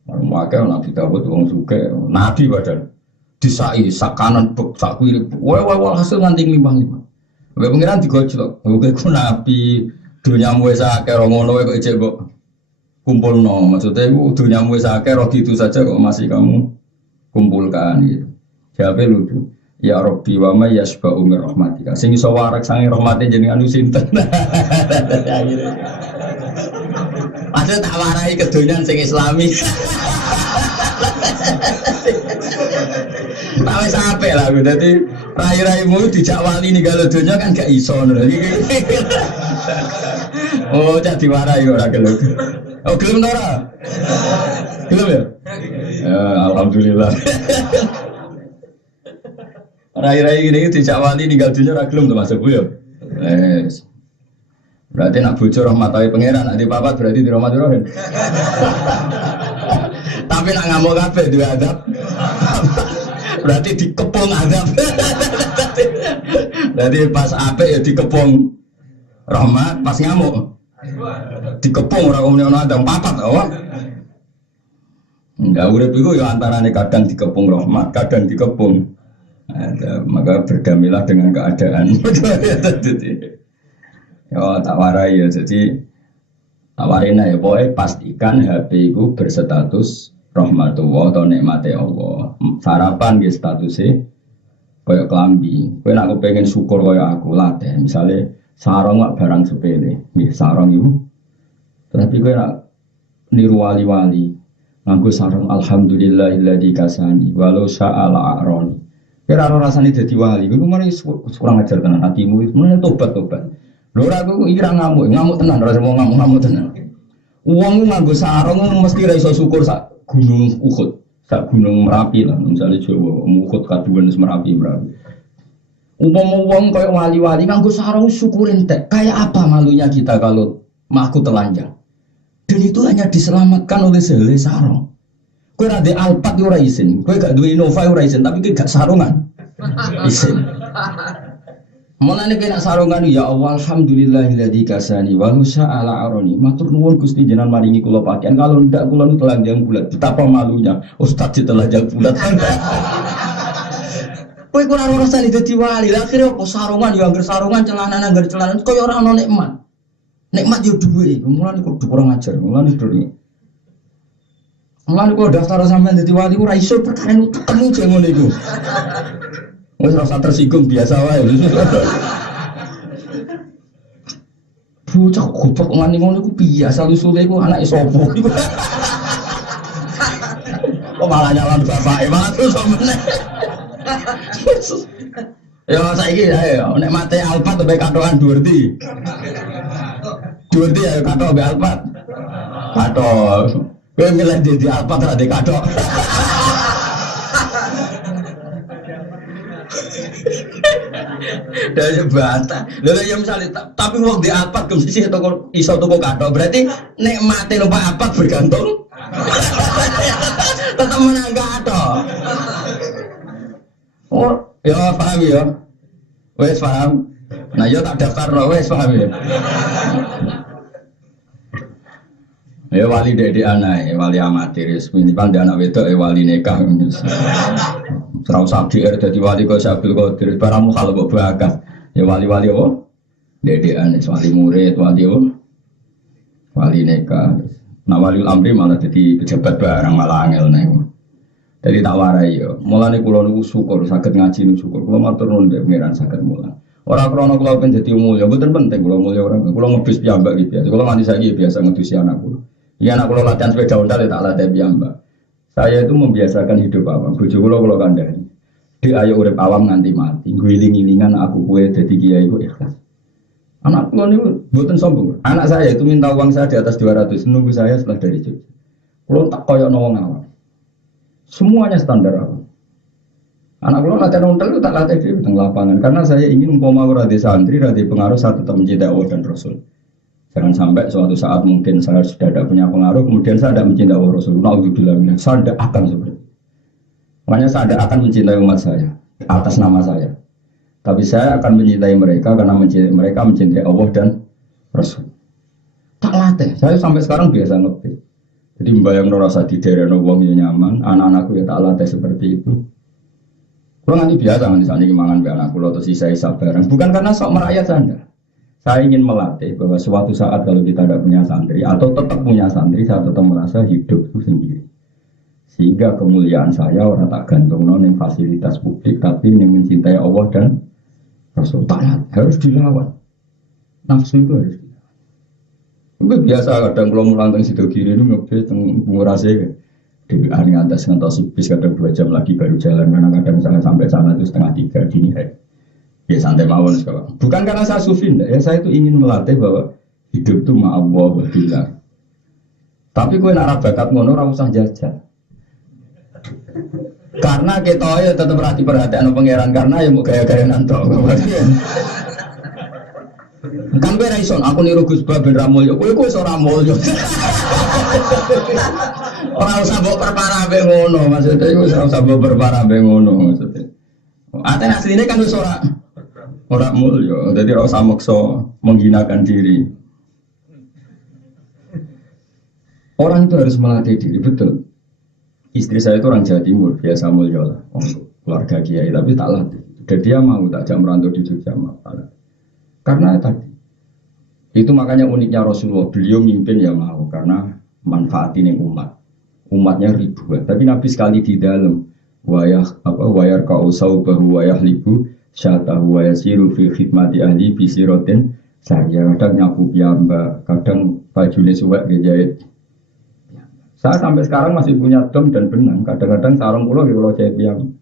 Wakil Nabi Dawud, wong suke, Nabi badan. Disai, sak kanan, sak kiri. Wah, hasil nganti limbang-limbang. Gue pangeran digojlok. Gue ku Nabi, dunyamu esa akeh rongono kok ijek kok kumpul no. Maksudnya gue dunyamu esa akeh roh itu saja kok masih kamu kumpulkan gitu. Jawabnya lucu. Ya Rabbi wa ma yasba'u mir rahmatika. Sing iso warak sange rahmate jenengan sinten. Padahal tak warai kedonyan sing islami. Tak wis apik lah dadi rai-raimu dijak wali ninggal donya kan gak iso ngono. Oh, cak diwarai ora gelem. Oh, gelem ora? Gelem ya? Alhamdulillah. Rai-rai ini dijak wali ninggal dunia raglum tuh masuk ya. Berarti nak bocor rahmatawi pangeran, nak dipapat berarti di rahmat rohin. Tapi nak ngamuk kabeh dua adab. Berarti dikepung adab. Berarti pas apik ya dikepung rahmat, pas ngamuk dikepung ora omne ana adab papat apa? Enggak urip iku ya antarane kadang dikepung rahmat, kadang dikepung ada, maka berdamailah dengan keadaan. Ya tak warai ya, jadi tawarina ya pokoknya pastikan HP itu berstatus rahmatullah atau nikmati Allah. Sarapan ya statusnya kayak kelambi. Kowe nak pengen syukur kayak aku latih, misalnya sarong gak barang sepele, ya sarong itu. Tapi kowe nak niru wali-wali, nganggo sarong alhamdulillahilladzi kasani walau sya'ala a'roni. Kira rasane dadi wali, kuwi mari kurang ajar tenan hatimu, mene tobat-tobat. Lho ora aku ira ngamuk tenan, ora mau ngamuk tenan. Wong nganggo sarung mesti ra iso syukur sak gunung Uhud, sak gunung Merapi lah, misalnya Jawa, Uhud kaduan Merapi. Umpama wong kaya wali-wali nganggo sarung syukur entek. Kayak apa malunya kita kalau mahku telanjang? Dan itu hanya diselamatkan oleh sehelai sarung. Kowe ra ndek Alphard ora isin, kowe gak duwe Innova ora isin, tapi kowe gak sarungan. Isin. Mulane kena sarungan ya Allah alhamdulillahilladzi kasani wa sya'ala aroni. Matur nuwun Gusti jenengan maringi kula pakaian, kalau ndak kula nu telanjang bulat. Betapa malunya Ustaz telanjang bulat. Kowe kurang rasane dadi wali. Lah akhire apa sarungan ya angger sarungan, celana angger celana koyo ora ono nikmat. Nikmat yo duwe. Mulane kok kurang ajar. Mulane dhewe. Mulane kok daftar sampean dadi wali ora iso perkara ketemu jeng ngono iku. Wis rasa tersinggung biasa wae. Bocah goblok ngene ngono iku biasa usule iku anake sapa iku. Kok malah nyalon bapake malah terus meneh. Ya saiki ya nek mate Alphard mbek katokan Durdi. Durdi ya katok mbek Alphard. Katok. Kowe milih di Alphard ra kadok. Dari bata. Lha ya misale tapi wong di Alphard kemisi toko iso toko kadok berarti nek mate numpak Alphard bergantung tetap menang kadok. Oh, ya paham ya. Wes paham. Nah, yo tak daftar wes paham ya. Ya wali dede anak, wali amatir, minimal dia anak wedok, wali nikah. Serau sabdi jadi wali kau sabil kau dari paramu kalau kau bagas. Ya wali-wali apa? Dede anak, wali murid, wali apa? Wali nikah. Nah wali amri malah jadi pejabat barang malah angel nih. Jadi tak warai yo. Mulane kula niku syukur saged ngaji niku syukur. Kula matur nuwun mbek pangeran saged mulang. Ora krana kula pengen dadi mulya, mboten penting kula mulya ora. Kula ngebis piyambak iki biasa. Kula nganti saiki biasa ngedusi anak kula. Iya anak kula latihan sepeda ontel tak latih piyambak. Saya itu membiasakan hidup awam. Bojo kula kandhani. Dik ayo urip awam nganti mati. Guling-gilingan aku kowe dadi kiai ku ikhlas. Anak kula niku mboten sombong. Anak saya itu minta uang saya di atas 200 menunggu saya setelah dari Jogja. Kula tak koyo wong awam. Semuanya standar awam. Anak kula latihan ontel itu tak latih di lapangan karena saya ingin umpama ora di santri, ora di pengaruh saya tetap mencintai Allah dan Rasul. Jangan sampai suatu saat mungkin saya sudah tidak punya pengaruh, kemudian saya tidak mencintai Allah Rasul. Alhamdulillah, saya tidak akan seperti itu. Makanya saya tidak akan mencintai umat saya atas nama saya. Tapi saya akan mencintai mereka karena mereka mencintai Allah dan Rasul. Tak latih. Saya sampai sekarang biasa ngetik. Jadi membayang rasa di daerah wong yo nyaman, anak-anakku ya tak latih seperti itu. Kurang nanti biasa nanti sana mangan be anakku atau sisa-sisa barang. Bukan karena sok merakyat Anda. Saya ingin melatih bahwa suatu saat kalau kita tidak punya santri atau tetap punya santri, saya tetap merasa hidup itu sendiri. Sehingga kemuliaan saya orang tak gantung non fasilitas publik, tapi yang mencintai Allah dan Rasul. Tak harus dilawan. Nafsu itu harus dilawan. Itu biasa kadang kalau mulang teng sido kiri itu ngebet teng ngurase di ngantos bis kadang 2 jam lagi baru jalan karena kadang saya sampai sana itu 2:30 dini hari. Ya santai mawon sekarang. Bukan karena saya sufi, ya saya itu ingin melatih bahwa hidup itu ma'allah billah. Tapi gue nak bakat ngono ora usah jajan. Karena kita ya tetap perhatian pangeran karena ya mau gaya-gaya nanto. Kan gue raison, aku niru Gus Ba ben Ramulyo. Kowe wis ora mulya. Ora usah mbok perparah mbek ngono, maksudnya iku ora usah mbok perparah mbek ngono maksudnya. Ate asline kan wis ora mulya, dadi ora usah maksa menghinakan diri. Orang itu harus melatih diri, betul. Istri saya itu orang Jawa Timur, biasa mulya lah, keluarga kiai, tapi tak latih. Dan dia mau tak jam merantau di Jogja, karena tadi. Itu makanya uniknya Rasulullah, beliau mimpin ya mau, karena manfaatin umat. Umatnya ribuan, tapi Nabi sekali di dalam wayar kausau bahwa wayah libu syatahu wa yasiru fi khidmati ahli bisirotin saya kadang nyapu piyambak, kadang bajunya suwek dijahit. Saya sampai sekarang masih punya dom dan benang, kadang-kadang sarung pulau di pulau jahit piyambak.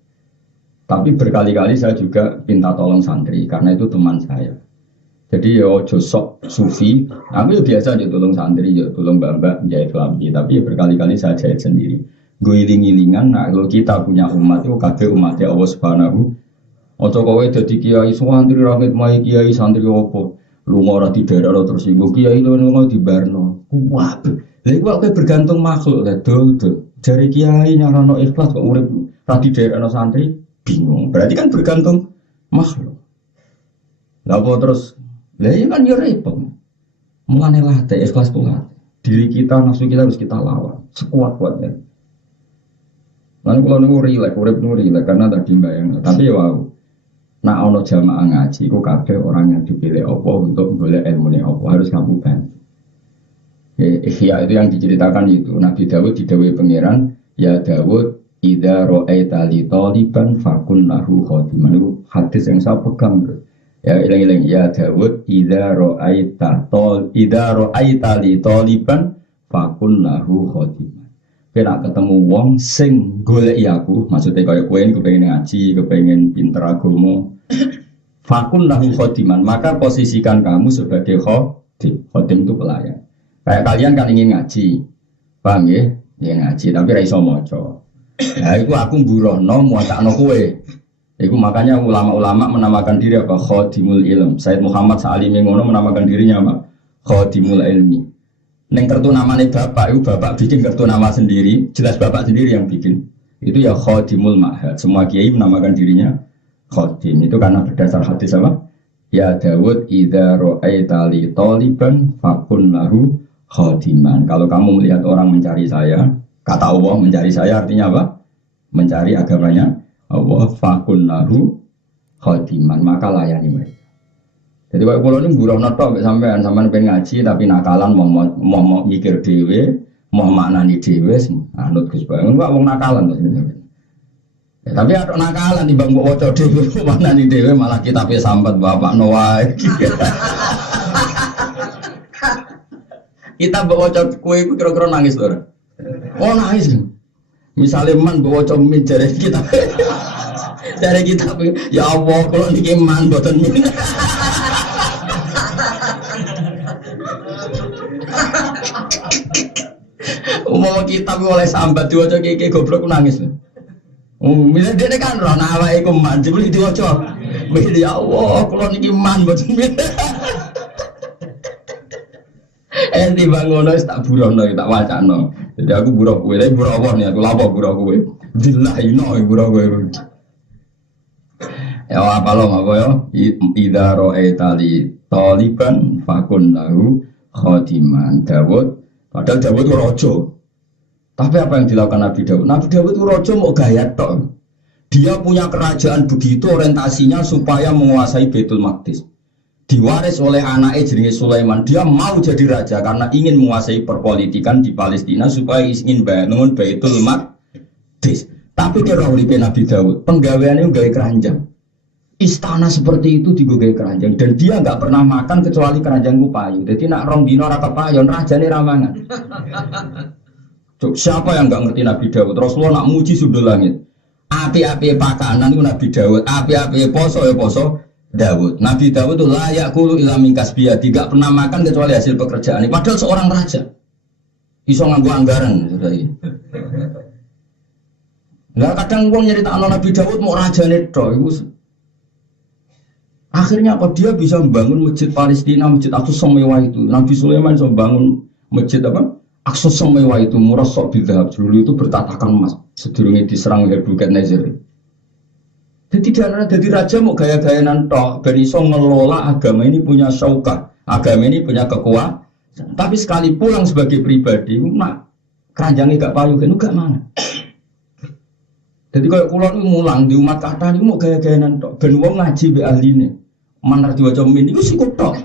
Tapi berkali-kali saya juga minta tolong santri karena itu teman saya. Jadi ya ojo sok sufi, aku ya biasa aja tolong santri, ya tolong mbak-mbak jahit lampi, tapi ya berkali-kali saya jahit sendiri. Guling-gilingan, nah kalau kita punya umat itu kabeh umatnya Allah Subhanahu. Ojo kowe dadi kiai santri rakit mai kiai santri opo. Lu ora di daerah terus iku kiai lu mau dibarno. Kuat. Lha iku kowe bergantung makhluk lha dol. Jare kiai nyarano ikhlas kok urip ra di daerah santri bingung. Berarti kan bergantung makhluk. Lah apa terus? Lah iya kan yo repot. Mulane latih ikhlas tuh. Diri kita, nafsu kita harus kita lawan sekuat-kuatnya. Lalu kalau nunggu rilek, urip nunggu rilek karena tadi bayang. Tapi wow. Nah, ono jamaah ngaji, kok kabeh orang yang dipilih Allah untuk boleh ilmu ini Allah harus kamu bantu. Ihya itu yang diceritakan itu Nabi Dawud didhawuhi pangeran, ya Dawud, idza ra'aita li taliban fakun lahu khadiman. Itu hadis yang saya pegang terus. Ya ilang-ilang ya Dawud, idza ra'aita li taliban fakun lahu khadiman. Kena ketemu wong sing goleki aku, maksudnya kaya kowe kepengin ngaji, kepengin pinter agama. Fakun lahu khodiman, maka posisikan kamu sebagai khodim. Khodim itu pelayan. Kayak kalian kan ingin ngaji, paham ya? Ya ngaji tapi ra iso maca. Nah, iku aku mburono muacakno kowe. Iku makanya ulama-ulama menamakan diri apa? Khadimul ilm. Sayyid Muhammad Sa'alimi ngono menamakan dirinya apa? Khadimul ilmi. Neng kartu namanya bapak, itu bapak bikin kartu nama sendiri, jelas bapak sendiri yang bikin. Itu ya Khadimul Ma'had. Semua kiai menamakan dirinya Khadim. Itu karena berdasar hadis apa? Ya Dawud idza ra'aita li taliban fakun lahu khadiman. Kalau kamu melihat orang mencari saya, kata Allah mencari saya artinya apa? Mencari agamanya Allah fakun lahu khadiman, maka layani mereka. Jadi kalau pulau ini buruh notok sampean pengen ngaji tapi nakalan mau mikir dewe, mau maknani dewe, anut Gus Bae. Enggak mau nakalan ya, tapi ada nakalan di bang wocok dewe, maknani dewe malah kita sambat bapak Noah. Kita wocok kue itu kira-kira nangis loh. Oh nangis. Misalnya man wocok min dari kita, dari kita ya Allah kalau niki man boten min. Umum kita oleh sambat diwaca kiki goblok nangis. Milih dia kan roh awake iku man jebul diwaca. Milih ya Allah kula niki man mboten. Endi bangono tak burono tak wacano. Jadi aku buruh kowe, tapi buruh apa nih aku lapo buruh kowe. Dilaino buruh kowe. Ya apa lo apa ya? Idza ra'aita li taliban fakun lahu khadiman. Dawud padahal Dawud itu rojo. Tapi apa yang dilakukan Nabi Dawud? Nabi Dawud itu rojo mau gaya tok. Dia punya kerajaan begitu orientasinya supaya menguasai Baitul Maqdis. Diwaris oleh anaknya jenenge Sulaiman. Dia mau jadi raja karena ingin menguasai perpolitikan di Palestina supaya ingin bangun Baitul Maqdis. Tapi kira uripe Nabi Dawud, penggaweannya gawe keranjang. Istana seperti itu digawe keranjang dan dia nggak pernah makan kecuali keranjang payu. Jadi nak rong dino ora kepayon rajane ramangan. Siapa yang nggak ngerti Nabi Dawud? Rasulullah nak muji sudul langit. Api-api pakanan itu Nabi Dawud, api-api poso ya poso Dawud. Nabi Dawud itu layak kulu ila min kasbiya, tidak pernah makan kecuali hasil pekerjaan. Padahal seorang raja. Iso nganggo anggaran sudah ini. Lah kadang wong nyeritakno Nabi Dawud mau rajane tok iku. Akhirnya apa dia bisa membangun masjid Palestina, masjid Aqsa semewah itu. Nabi Sulaiman bisa membangun masjid apa? Aqsa semewah itu murassaq bidzahab. Dulu itu bertatakan emas. Sedurunge diserang Nebukadnezar. Jadi dia jadi raja mau gaya-gayanan tok, ben iso ngelola agama ini punya syaukah, agama ini punya kekuatan. Tapi sekali pulang sebagai pribadi, nak keranjangnya gak payu kan gak mana. Jadi kalau kulon mulang di umat kata ini mau gaya-gayanan tok, ben wong ngaji be ahline. Manar diwaca min iku sikut tok.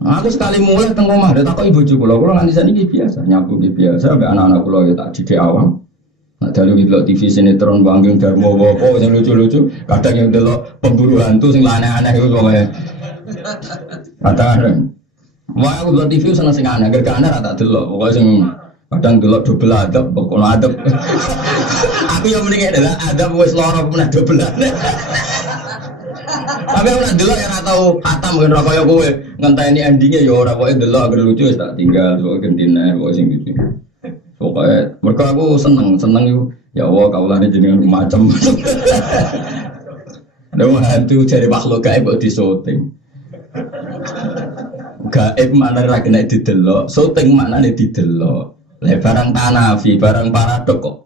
Aku sekali mulai teng omah, tak kok ibu kula nganti saniki biasa, nyapu biasa, ambek anak-anak kula ya tak didik awam. Nah, dalu delok TV sinetron Wanggeng Darmo apa sing lucu-lucu, kadang yang delok pemburu hantu sing aneh-aneh iku pokoke. Kadang wah aku delok TV seneng sing aneh, gak aneh tak delok, pokoke sing kadang delok double adab, pokoke adab. Aku yang mending adalah adab wis lara meneh double adab. Tapi aku nak delok yang tau khatam kan ra kaya kowe, ngenteni endinge ya ora pokoke delok agar lucu wis tak tinggal, pokoke gentine pokoke sing gitu. Pokoknya mereka aku seneng itu ya Allah kaulane jenengan macam ada hantu cari makhluk gaib kok disoting gaib mana ra kena didelok syuting maknane didelok le barang tanafi barang paradok kok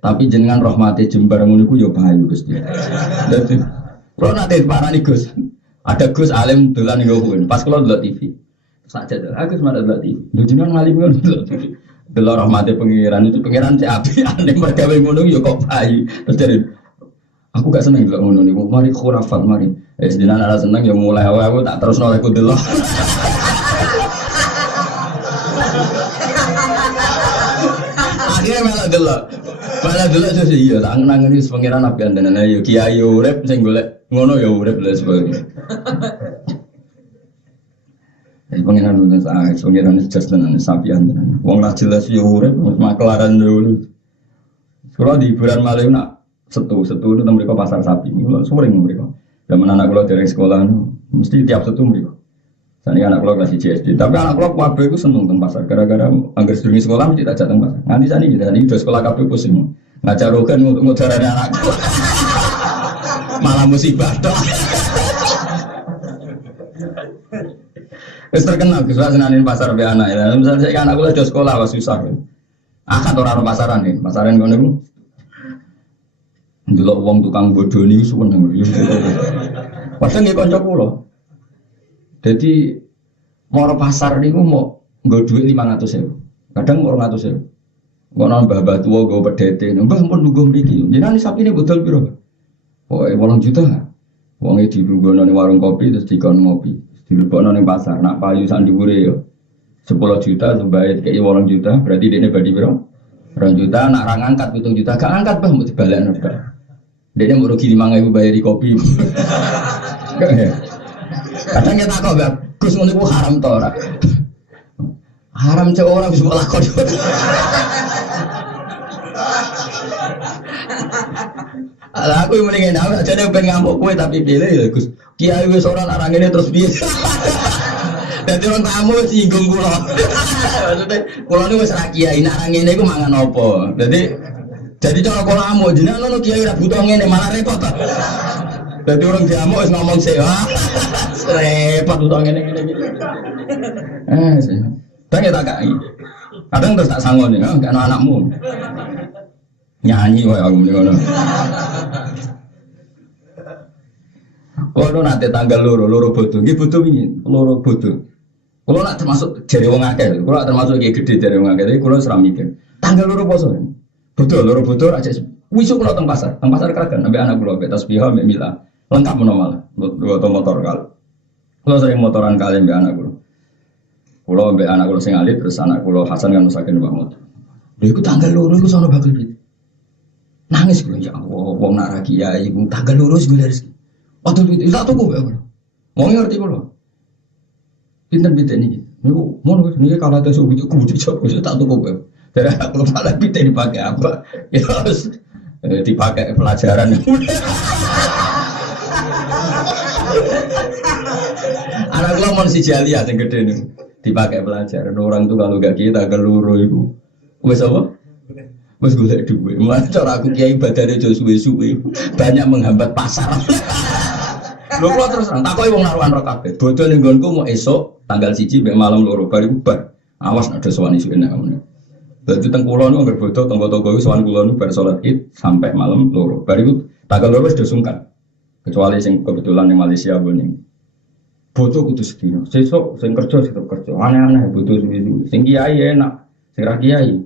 tapi jenengan rahmati Jembar ngono iku ya payu Gusti. Dadi kula nate parani Gus ada Gus alim dolan nggo pas kula delok TV saja Agus mana delok TV lho jenengan ngalim ngono delok TV delok rahmate pengiran itu pengiran si api aneh mergawe ngono ya kok bayi terus dari aku gak seneng delok ngono niku mari khurafat mari jenengan ora seneng ya mulai aku tak terusno aku delok akhirnya malah delok terus iya tak nangani pengiran api andanan ya kiai urip sing golek ngono ya urip lha sebagainya. Pengiran itu pengiran itu just tenan sapian tenan. Wong ra jelas yo urip makelaran dulu. Kalau di hiburan malam nak setu itu mereka pasar sapi. Kalau sering mereka. Zaman anak kula dari sekolah mesti tiap setu mereka. Saya anak kula kasih CSD, tapi anak kula kabeh iku seneng teng pasar gara-gara angger sedurunge sekolah mesti tak teng pasar. Nganti sani kita iki do sekolah kabeh pusing. Ngajak rogan ngudarane anakku. Malah musibah tok. Wis terkenal Gus senanin pasar be anak. Misalnya saya anak kula do sekolah wis susah. Akad ora ono pasaran nih, pasaran ngono iku. Ndelok wong tukang bodoni iku seneng. Padahal nggih kanca kula. Jadi mau pasar niku mau nggo dhuwit 500.000. Kadang mau 200.000. Kok nang mbah-mbah tuwa nggo pedhete. Mbah pun nunggu mriki. Jenengan sapine bodol piro? Pokoke 8 juta. Wonge dilungguhno ning warung kopi terus dikon ngopi. Dilebokno ning pasar. Nak payu sak dhuwure yo 10 juta sembahe kei 8 juta, berarti dene badi piro? 2 juta, nak ra ngangkat 7 juta, gak angkat bah mbok dibalekno tok. Dene mbok rugi 5.000 bayari kopi. Kadang kita kok Mbak, Gus ngono iku haram to ora? Haram cek orang wis mbok lakoni. Lah aku yang mendingin aja deh pengen ngamuk kue tapi pilih ya Gus. Kiai wis ora nak ngene terus piye? Dadi orang tamu singgung kula. Maksudnya kula niku wis ra kiai nak ngene iku mangan apa. Jadi cara kula amuk jenengan ngono kiai ra butuh ngene malah repot. Dadi orang diamuk wis ngomong sih. Repot butuh ngene. Sih. Tanya tak kai. Kadang terus tak sangoni, enggak anakmu. Nyanyi wae aku ngono. Kalau nanti tanggal loro bodoh, nggih bodoh wingi, loro bodoh. Kalau nak termasuk jari wong akeh, kalau nak termasuk kayak gede jari wong akeh, kalau seram mikir. Tanggal loro poso. Bodoh, loro bodoh aja. Wisuk kalau teng pasar Kragan, sampai anak kula betas piha mek mila. Lengkap menawa malah, motor kal. Kalau sering motoran kali mbek anak kula. Kula mbek anak kula sing alit terus anak kula Hasan kan nusaken mbak motor. Lha iku tanggal loro iku sono bakal pit. Nangis kula ya Allah, wong nak ra kiai iku tanggal loro wis golek rezeki. Waduh itu tak tuku ya. Mau ngerti kula. Pinten-pinten iki. Niku mon niki kalau ada suwi kudu tak tuku ya. Dari aku lupa lagi dipakai apa. Ya harus dipakai pelajaran. Anak kula mon si Jalia sing gede niku. Dipakai pelajaran. Orang tuh kalau gak kita keluru iku. Wis apa? Wis golek dhuwit. Mulane cara aku kiai ibadahne aja suwe-suwe. Banyak menghambat pasar. Lho kula terus takoki wong naruhan ro kabeh. Bodho ning nggonku mau esuk tanggal 1 mbek malam loro bari bubar. Awas nek ada sowan isuk enak ngono. Dadi teng kula niku anggere bodho tangga-tangga iku sowan kula niku bar salat Id sampai malam loro. Bari tanggal loro wis do sungkan. Kecuali sing kebetulan ning Malaysia kuning. Bodho kudu sedina. Sesuk sing kerja tetep kerja. Aneh-aneh bodho suwi-suwi. Sing kiai enak, sing ra kiai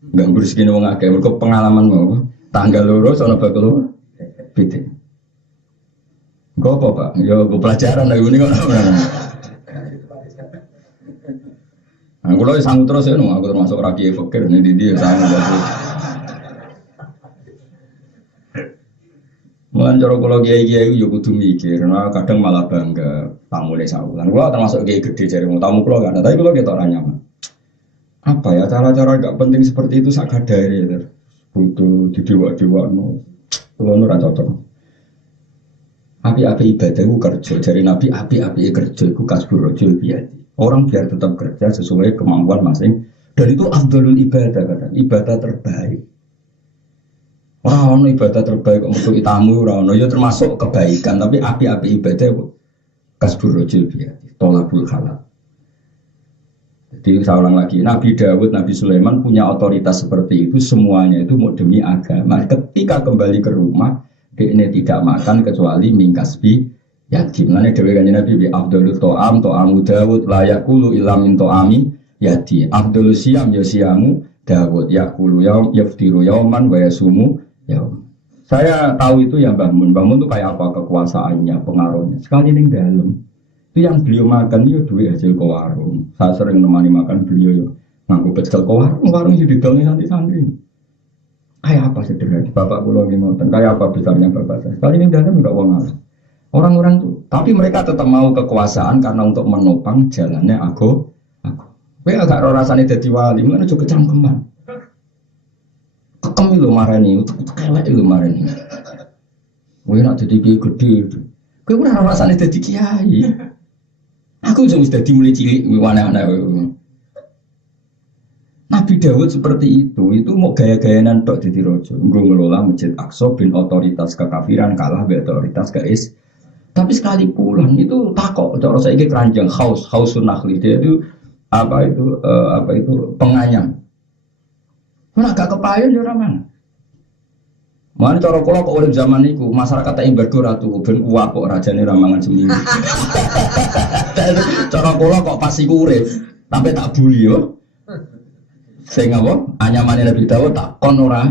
enggak bersegini wong akeh. Mergo pengalaman mau tanggal loro sono bakal beda. Gak apa Pak, ya gue pelajaran lagi ini kan. Nah, kalau sanggup terus ya, aku termasuk rakyat fakir nih di dia sanggup. Mulan cara kalau kiai yo kudu mikir, nah kadang malah bangga tamu les aku. Kan gua termasuk kiai gede jadi mau tamu kalau gak ada, tapi kalau kita orang nyaman. Apa ya cara-cara gak penting seperti itu sak kadare ya. Butuh di dewa-dewa no. Kalau ora cocok. Api-api ibadah itu kerja, dari Nabi api-api kerja itu kasbur rojul biadi. Orang biar tetap kerja sesuai kemampuan masing. Dan itu afdalul ibadah, kata ibadah terbaik. Orang ibadah terbaik untuk itamu, orang ya termasuk kebaikan. Tapi api-api ibadah itu kasbur rojul biadi, tolabul halal. Jadi saya ulang lagi, Nabi Dawud, Nabi Sulaiman punya otoritas seperti itu, semuanya itu mau demi agama. Ketika kembali ke rumah, ini tidak makan kecuali mingkasbi yatim. Nane dewe kanjeng Nabi bi afdhalul ta'amu Dawud la yaqulu illa min ta'ami yati. Afdhalus siyam ya siyamu Dawud yaqulu yaum yaftiru yauman wa yasumu yaum. Saya tahu itu ya Mbah Mun. Mbah Mun itu kayak apa kekuasaannya, pengaruhnya. Sekali ning dalam. Itu yang beliau makan itu duit hasil ke warung. Saya sering nemani makan beliau ya. Nganggo pecel ke warung itu didongi santri-santri. Kayak apa sederhana bapak pulau ini mau kayak apa besarnya bapak saya kali ini dalam enggak uang alas orang-orang tuh tapi mereka tetap mau kekuasaan karena untuk menopang jalannya aku agak rasanya jadi wali mana juga cangkeman kekem itu marah nih untuk kelek itu marah nih nak jadi kiai gede gue udah rasanya jadi kiai Aku sudah dimulai cilik mana-mana. Nabi Dawud seperti itu mau gaya-gayanan tok di rojo. Gue ngelola Masjid Aqsa bin otoritas kekafiran kalah be otoritas keis. Tapi sekali pulang itu takok. Cara saya ini keranjang khausun nakhli dia itu apa itu penganyam. Mana gak kepayon ya mana? Mana cara kula kok urip zaman niku masyarakat tak embargo ratu ben kuat kok rajane ramangan seminggu. Cara kula kok pas iku urip sampai tak buli yo. Sing apa? Anyamane Nabi Dawud tak kon ora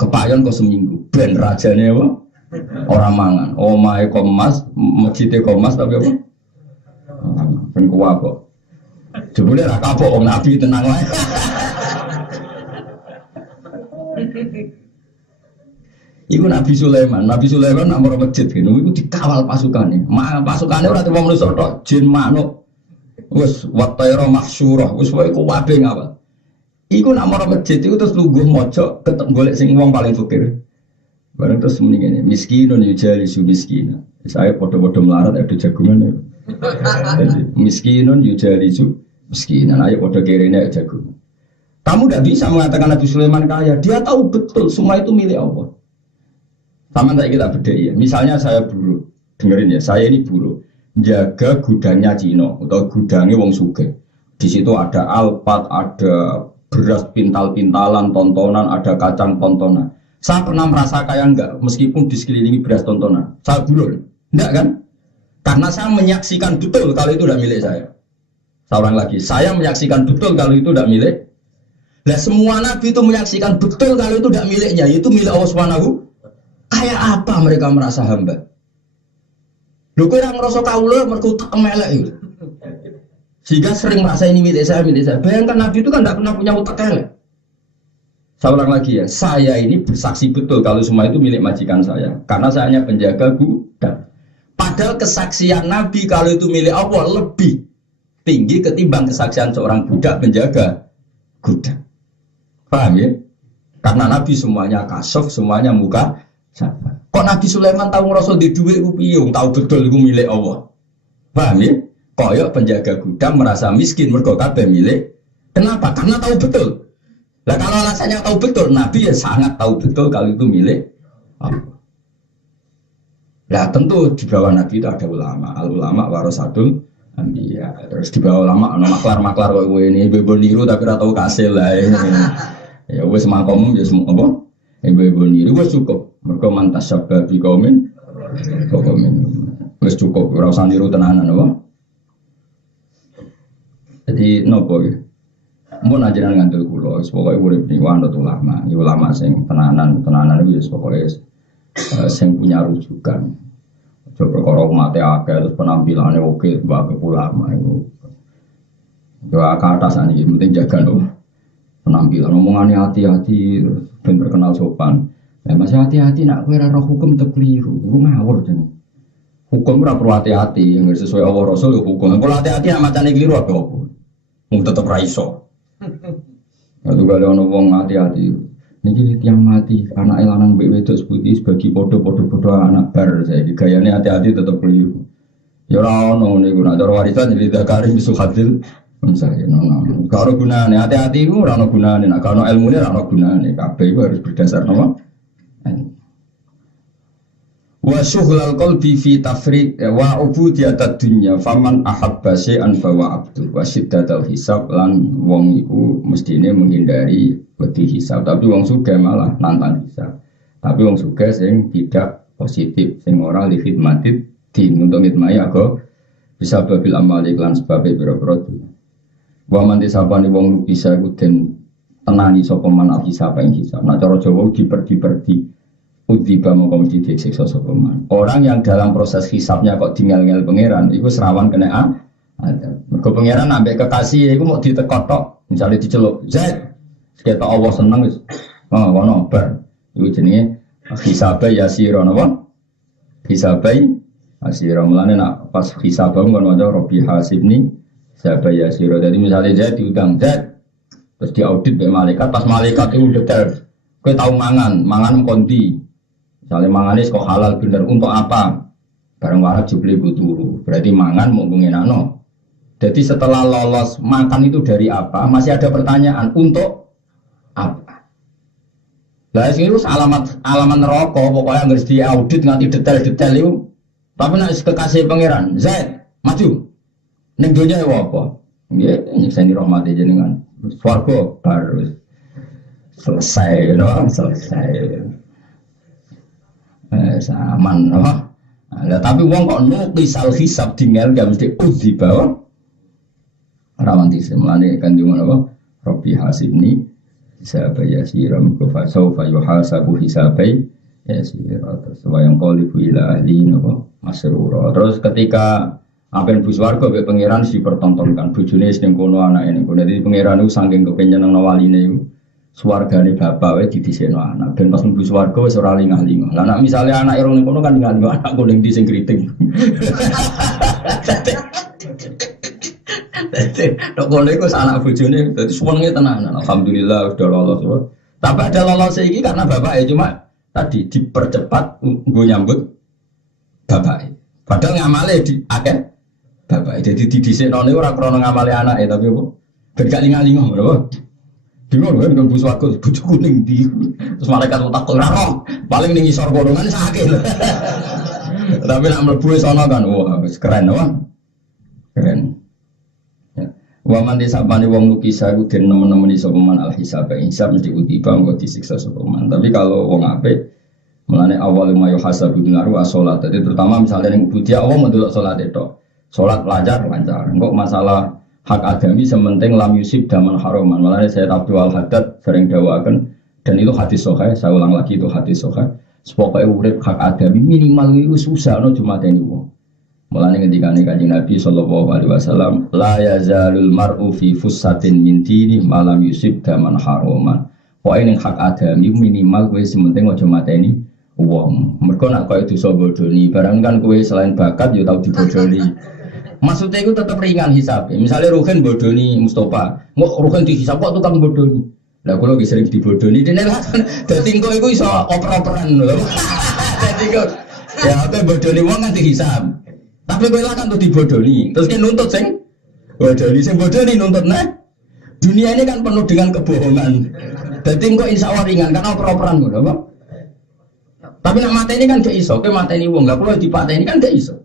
kepayon kok seminggu. Ben rajane apa? Ora mangan. Omahe Komas, masjide Komas tapi apa? Ben kuat kok. Jebule ra kapok wong Nabi tenang wae. Iku Nabi Sulaiman nomor masjid gitu. Iku dikawal pasukannya. Pasukannya ora wong manusa tok, jin manuk. Wis wataira mahsyurah, wis wae ku wabe ngawal. Iku nomor masjid iku terus lungguh maca ketemu golek sing wong paling fakir. Bareng terus muni ngene, miskinun yujalisu miskina. Saya padha-padha melarat ada jagungan ya. Miskinun yujalisu miskina. Ayo padha kerene jagungan. Kamu tidak bisa mengatakan Nabi Sulaiman kaya. Dia tahu betul semua itu milik Allah. Sama tak kita beda ya. Misalnya saya buruh, dengerin ya. Saya ini buruh, jaga gudangnya Cino atau gudangnya Wong Sugih. Di situ ada alpat, ada beras pintal-pintalan, tontonan, ada kacang tontonan. Saya pernah merasa kaya enggak, meskipun di sekelilingi beras tontonan. Saya buruh, enggak kan? Karena saya menyaksikan betul kalau itu tidak milik saya. Saya ulang lagi, saya menyaksikan betul kalau itu tidak milik. Nah semua nabi itu menyaksikan betul kalau itu tidak miliknya, itu milik Allah Subhanahu. Kayak apa mereka merasa hamba? Lu kira ngerasa kaula mergo tak melek itu. Sehingga sering merasa ini milik saya, milik saya. Bayangkan nabi itu kan tidak pernah punya utak elek. Saya ulang lagi ya, saya ini bersaksi betul kalau semua itu milik majikan saya, karena saya hanya penjaga gudang. Padahal kesaksian nabi kalau itu milik Allah lebih tinggi ketimbang kesaksian seorang budak penjaga gudang. Paham ya? Karena Nabi semuanya kasuf, semuanya muka siapa? Kok Nabi Sulaiman tahu Rasul di duit rupiah, tahu betul itu milik Allah. Paham ya? Koyok penjaga gudang merasa miskin mergo kabeh milik. Kenapa? Karena tahu betul. Lah kalau alasannya tahu betul, Nabi ya sangat tahu betul kalau itu milik Allah. Lah tentu di bawah Nabi itu ada ulama. Al ulama warasatul anbiya. Terus di bawah ulama ana maklar-maklar kok kowe ini ibu niru tapi ora tau kasil lah. Ya wis makom ya semua apa? Ibu niru wis cukup. Mergo mantas sabab bi kaumin. Wis cukup ora usah niru tenanan apa? Jadi nopo ya? Mun ajaran ngandel kula, pokoke urip niku anut ulama. Iki ulama sing tenanan iki wis pokoke sing punya rujukan. Coba kalau mati akeh terus penampilannya oke, bagus ulama itu. Doa ke atas ini penting jaga loh. Penampilan omongannya hati-hati, ben terkenal sopan. Ya masih hati-hati nak kowe ora hukum tekliru, iku ngawur jenenge. Hukum ora perlu hati-hati, yang sesuai Allah Rasul hukum. Kalau hati-hati nak macane keliru apa? Mung tetep ra iso. Kalau ada orang ngomong hati-hati, ini tiang mati, anak lanang mbek wedok putih sebagai podo anak bar saya. Gayanya hati-hati tetap keliru. Ya orang nih guna cara warisan jadi dakarim bisuhatil, misalnya nong. Kalau gunane hati-hati itu orang gunane, nah kalau ilmu ini orang gunane, kabeh itu harus berdasar nama. Wa syughlal qalbi fi tafrid wa ubudiyatad dunya faman ahabba syai'an fa wa abdu wa syiddatal hisab lan wong iku mestine menghindari wedi hisab tapi wong sugih malah nantang hisab tapi wong sugih sing tidak positif sing ora li khidmatid din untuk ngitmai aku bisa babil amali lan sebab pira-pira wa man disabani wong bisa iku den tenani sapa man hisab ing hisab nah cara Jawa diperdi Udziba mongko mesti disiksa sapa man. Orang yang dalam proses hisabnya kok tinggal-ngel pangeran, itu serawan kena ada. Mergo pangeran ambek kekasih iku mau ditekot tok, misale diceluk, "Zaid." Ketok Allah seneng wis. Oh, ngono bar. Iku jenenge hisabai yasira napa? Hisabai yasira. Mulane nak pas hisab ngono aja Rabbi hasibni hisabai yasira. Jadi misale Zaid diundang Zaid terus diaudit mbek malaikat, pas malaikat itu detail. Kowe tau mangan kondi. Misalnya manganis kok halal bener untuk apa? Bareng warak jubli turu. Berarti mangan mau ngenakno. Jadi setelah lolos makan itu dari apa? Masih ada pertanyaan untuk apa? Lah sing itu alamat neraka, pokoknya harus diaudit nganti detail-detail itu. Tapi nek kekasih pangeran, Zaid, maju. Ning donya ya apa? Nggih, nyeksa rahmati jenengan. Swarga baru selesai, no? Selesai. Aman, no? Nah, tapi wong kok nulisal hisab tinggal gak mesti uji bahwa rawanti semlane kan di mana apa? Rabbi hasibni hisaba yasiram fa sawfa yuhasabu hisabai yasira. Terus wayang qalibu ila ahli napa masrura. Terus ketika apen bus warga be pangeran dipertontonkan bojone sing kono anake ning kono. Dadi pangeran niku saking kepenyen nang waline iku swargane bapak wae didhisikno anak. Ben pas mlebu swarga wis ora lingah-lingah. Lah nek misale anake ning kono kan lingah-lingah anak kuning di sing kriting. Nek kono iku anak bojone dadi suwenge tenan. Alhamdulillah sudah lolos. Tapi ada lolos iki karena bapak cuma tadi dipercepat nggo nyambut bapak. Padahal ngamale di akeh bapak. Jadi didhisikno ora krana ngamale anake tapi apa? Ben gak lingah-lingah lho. Bingung kan dengan bus warga bojo kuning di. Terus malaikat takut ora paling ning isor golongan sakit. Tapi nek mlebu sono kan wah keren wah. Keren. Wa man disabani wong lukisa iku den nemen-nemen iso peman al hisab hisab mesti utiba engko disiksa sapa man. Tapi kalau wong apik mulane awal mayu hasabu binaru as-shalat. Jadi terutama misalnya ning budi Allah mendelok salat itu. Salat lancar. Engko masalah hak adami sementing lam yusib daman haroman. Mulane saya Abdul Haddad sering dawakan dan itu hadis sahih. Saya ulang lagi itu hadis sahih. Pokoke urip hak adami minimal iku susah no cuma teni wong. Mulane ngendikane Kanjeng Nabi sallallahu alaihi wasallam, la yazalul mar'u fi fussatin min dini malam yusib daman haroman. Pokoke ning hak adami minimal kowe sementing aja mateni wong. Mergo nek koyo dosa bodoni, barang kan kowe selain bakat ya tau dibodoni. Maksudnya itu tetap ringan hisabnya. Misalnya Ruhin bodoni Mustafa, mau Ruhin dihisab kok tukang bodoni. Lah kalau sering dibodoni, dia lah. Jadi kok itu iso oper-operan loh. Jadi kok ya apa bodoni wong kan dihisab. Tapi kowe lah kan tuh dibodoni. Terus kan nuntut sing bodoni nuntut nah. Dunia ini kan penuh dengan kebohongan. Jadi kok insya Allah ringan karena oper-operan loh, apa? Tapi nak mata ini kan gak iso, kowe mata ini wong, gak perlu dipateni kan gak iso.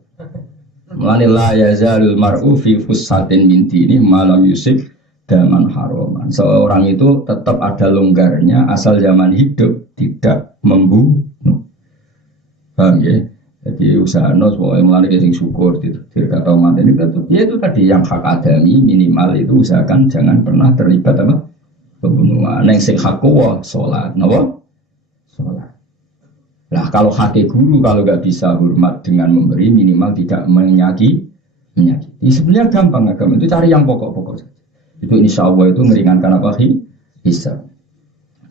Mulane la yazalul mar'u fi fussatin min dini malam yusib daman haroman. Seorang itu tetap ada longgarnya asal zaman hidup tidak membunuh. Paham ya? Jadi usahanya supaya mulane sing syukur tidak tahu mati ini tetap. Ya itu tadi yang hak adami minimal itu usahakan jangan pernah terlibat apa pembunuhan. Yang sing hak kuwa salat, napa? Salat. Nah kalau hati guru kalau nggak bisa hormat dengan memberi minimal tidak menyakiti. Sebenarnya gampang agama itu cari yang pokok-pokok saja. Itu insya Allah itu meringankan apa hisab.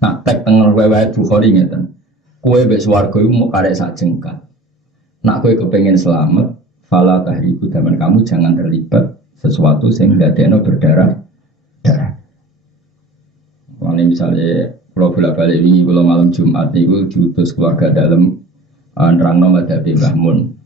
Nah tek tengah riwayat Bukhari ngeten. Kue bek swarga itu mau karek sak jengkal. Nak kue kepengen selamat, fala tahriku zaman kamu jangan terlibat sesuatu sehingga dadekno berdarah. Kalau misalnya kalau bolak-balik ini kalau malam Jumat itu diutus keluarga dalam nerangno madhabe Mbah Mun.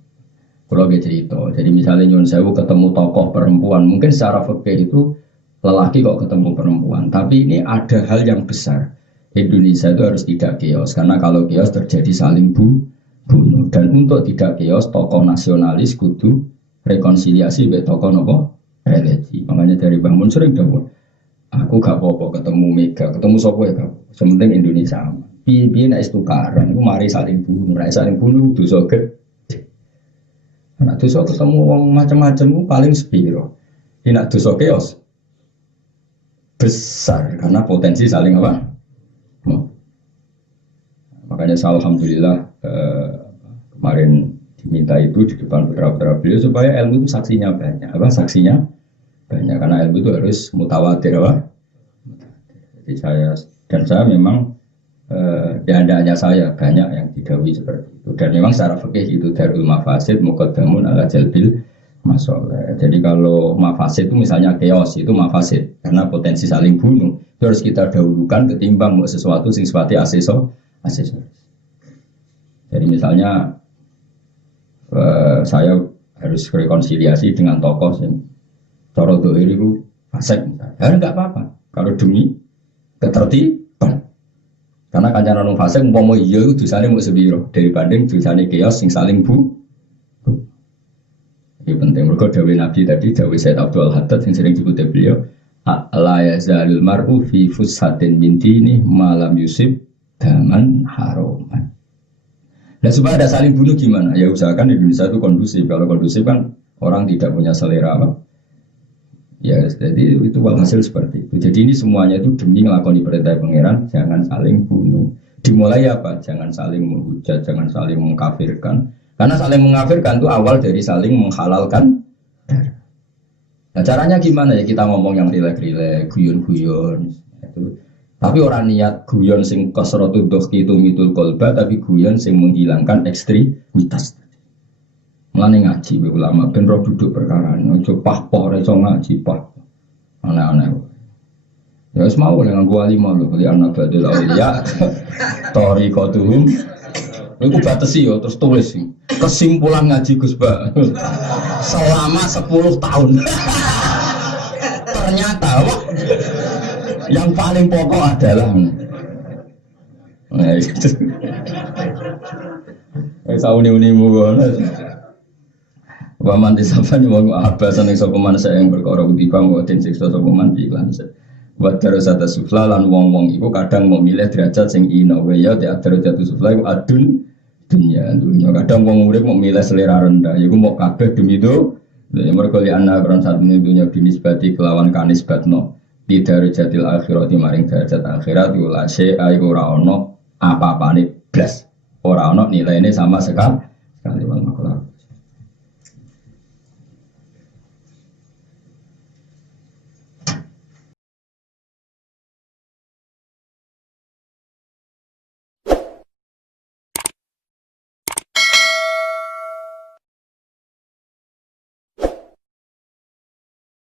Kalau dia cerita, jadi misalnya Nyun Sewu ketemu tokoh perempuan, mungkin secara fikih itu lelaki kok ketemu perempuan, tapi ini ada hal yang besar. Indonesia itu harus tidak chaos, karena kalau chaos terjadi saling bunuh. Dan untuk tidak chaos, tokoh nasionalis kudu rekonsiliasi be tokoh nopo religi. Makanya dari Mbah Mun sering dawuh, aku gak apa-apa ketemu Mega, ketemu sapa ya gak. Sementing Indonesia. Piye-piye nek tukaran, iku mari saling bunuh, nek saling bunuh dosa gede. Nek dosa ketemu wong macam-macam paling sepiro. Nek dosa chaos besar karena potensi saling apa? Makanya saya alhamdulillah kemarin diminta itu di depan putra-putra beliau supaya ilmu itu saksinya banyak. Apa saksinya? Banyak karena ilmu itu harus mutawatir apa? Jadi saya memang dan hanya saya banyak yang didhawuhi seperti itu dan memang secara fikih itu darul mafasid muqaddamun ala jalbil masalah. Jadi kalau mafasid itu misalnya chaos itu mafasid karena potensi saling bunuh itu harus kita dahulukan ketimbang sesuatu sing sifatnya aksesoris. Jadi misalnya saya harus rekonsiliasi dengan tokoh yang cara dohir itu fasik misalnya. Ya enggak apa-apa kalau demi ketertiban. Karena kancanan wong fasik umpama iya iku dosane mung sepiro dibanding dosane kios sing saling bu. Ini penting mergo dawuh Nabi tadi dawuh Said Abdul Haddad yang sering disebut beliau la yazalul mar'u fi fushatin min dini malam yusib daman haroman. Nah supaya ada saling bunuh gimana? Ya usahakan Indonesia itu kondusif. Kalau kondusif kan orang tidak punya selera apa? Ya jadi itu walhasil seperti itu. Jadi ini semuanya itu demi ngelakoni perintah pangeran, jangan saling bunuh. Dimulai apa? Jangan saling menghujat, jangan saling mengkafirkan. Karena saling mengkafirkan itu awal dari saling menghalalkan. Nah caranya gimana ya? Kita ngomong yang rilek-rilek, guyon-guyon. Itu. Tapi orang niat guyon sing kasratu dohki itu mitul kolba, tapi guyon sing menghilangkan ekstremitas. Mulane ngaji be ulama ben ro duduk perkara ojo pah-pah ora iso ngaji pah. Aneh-aneh. Ya wis mau nek nganggo alim lho kali anak badul auliya. Tariqatuhum. Iku batesi yo terus tulis kesimpulan ngaji Gus Ba. Selama 10 tahun. Ternyata wah, yang paling pokok adalah nah itu. Sauni-unimu ngono. Wa man disafani wa abasan ing sapa man saya yang perkara kutiba mboten siksa sapa man iklan. Wa darasata sufla lan wong-wong iku kadang mau milih derajat sing ina wa ya derajat sufla iku adun dunya. Kadang wong urip mau milih selera rendah iku mau kabeh demi itu. Ya mergo li ana kron satune dunya binisbati kelawan kanisbatno di darajatil akhirat maring derajat akhirat la syai'a iku ora ana apa-apane blas. Ora ana nilaine sama sekali.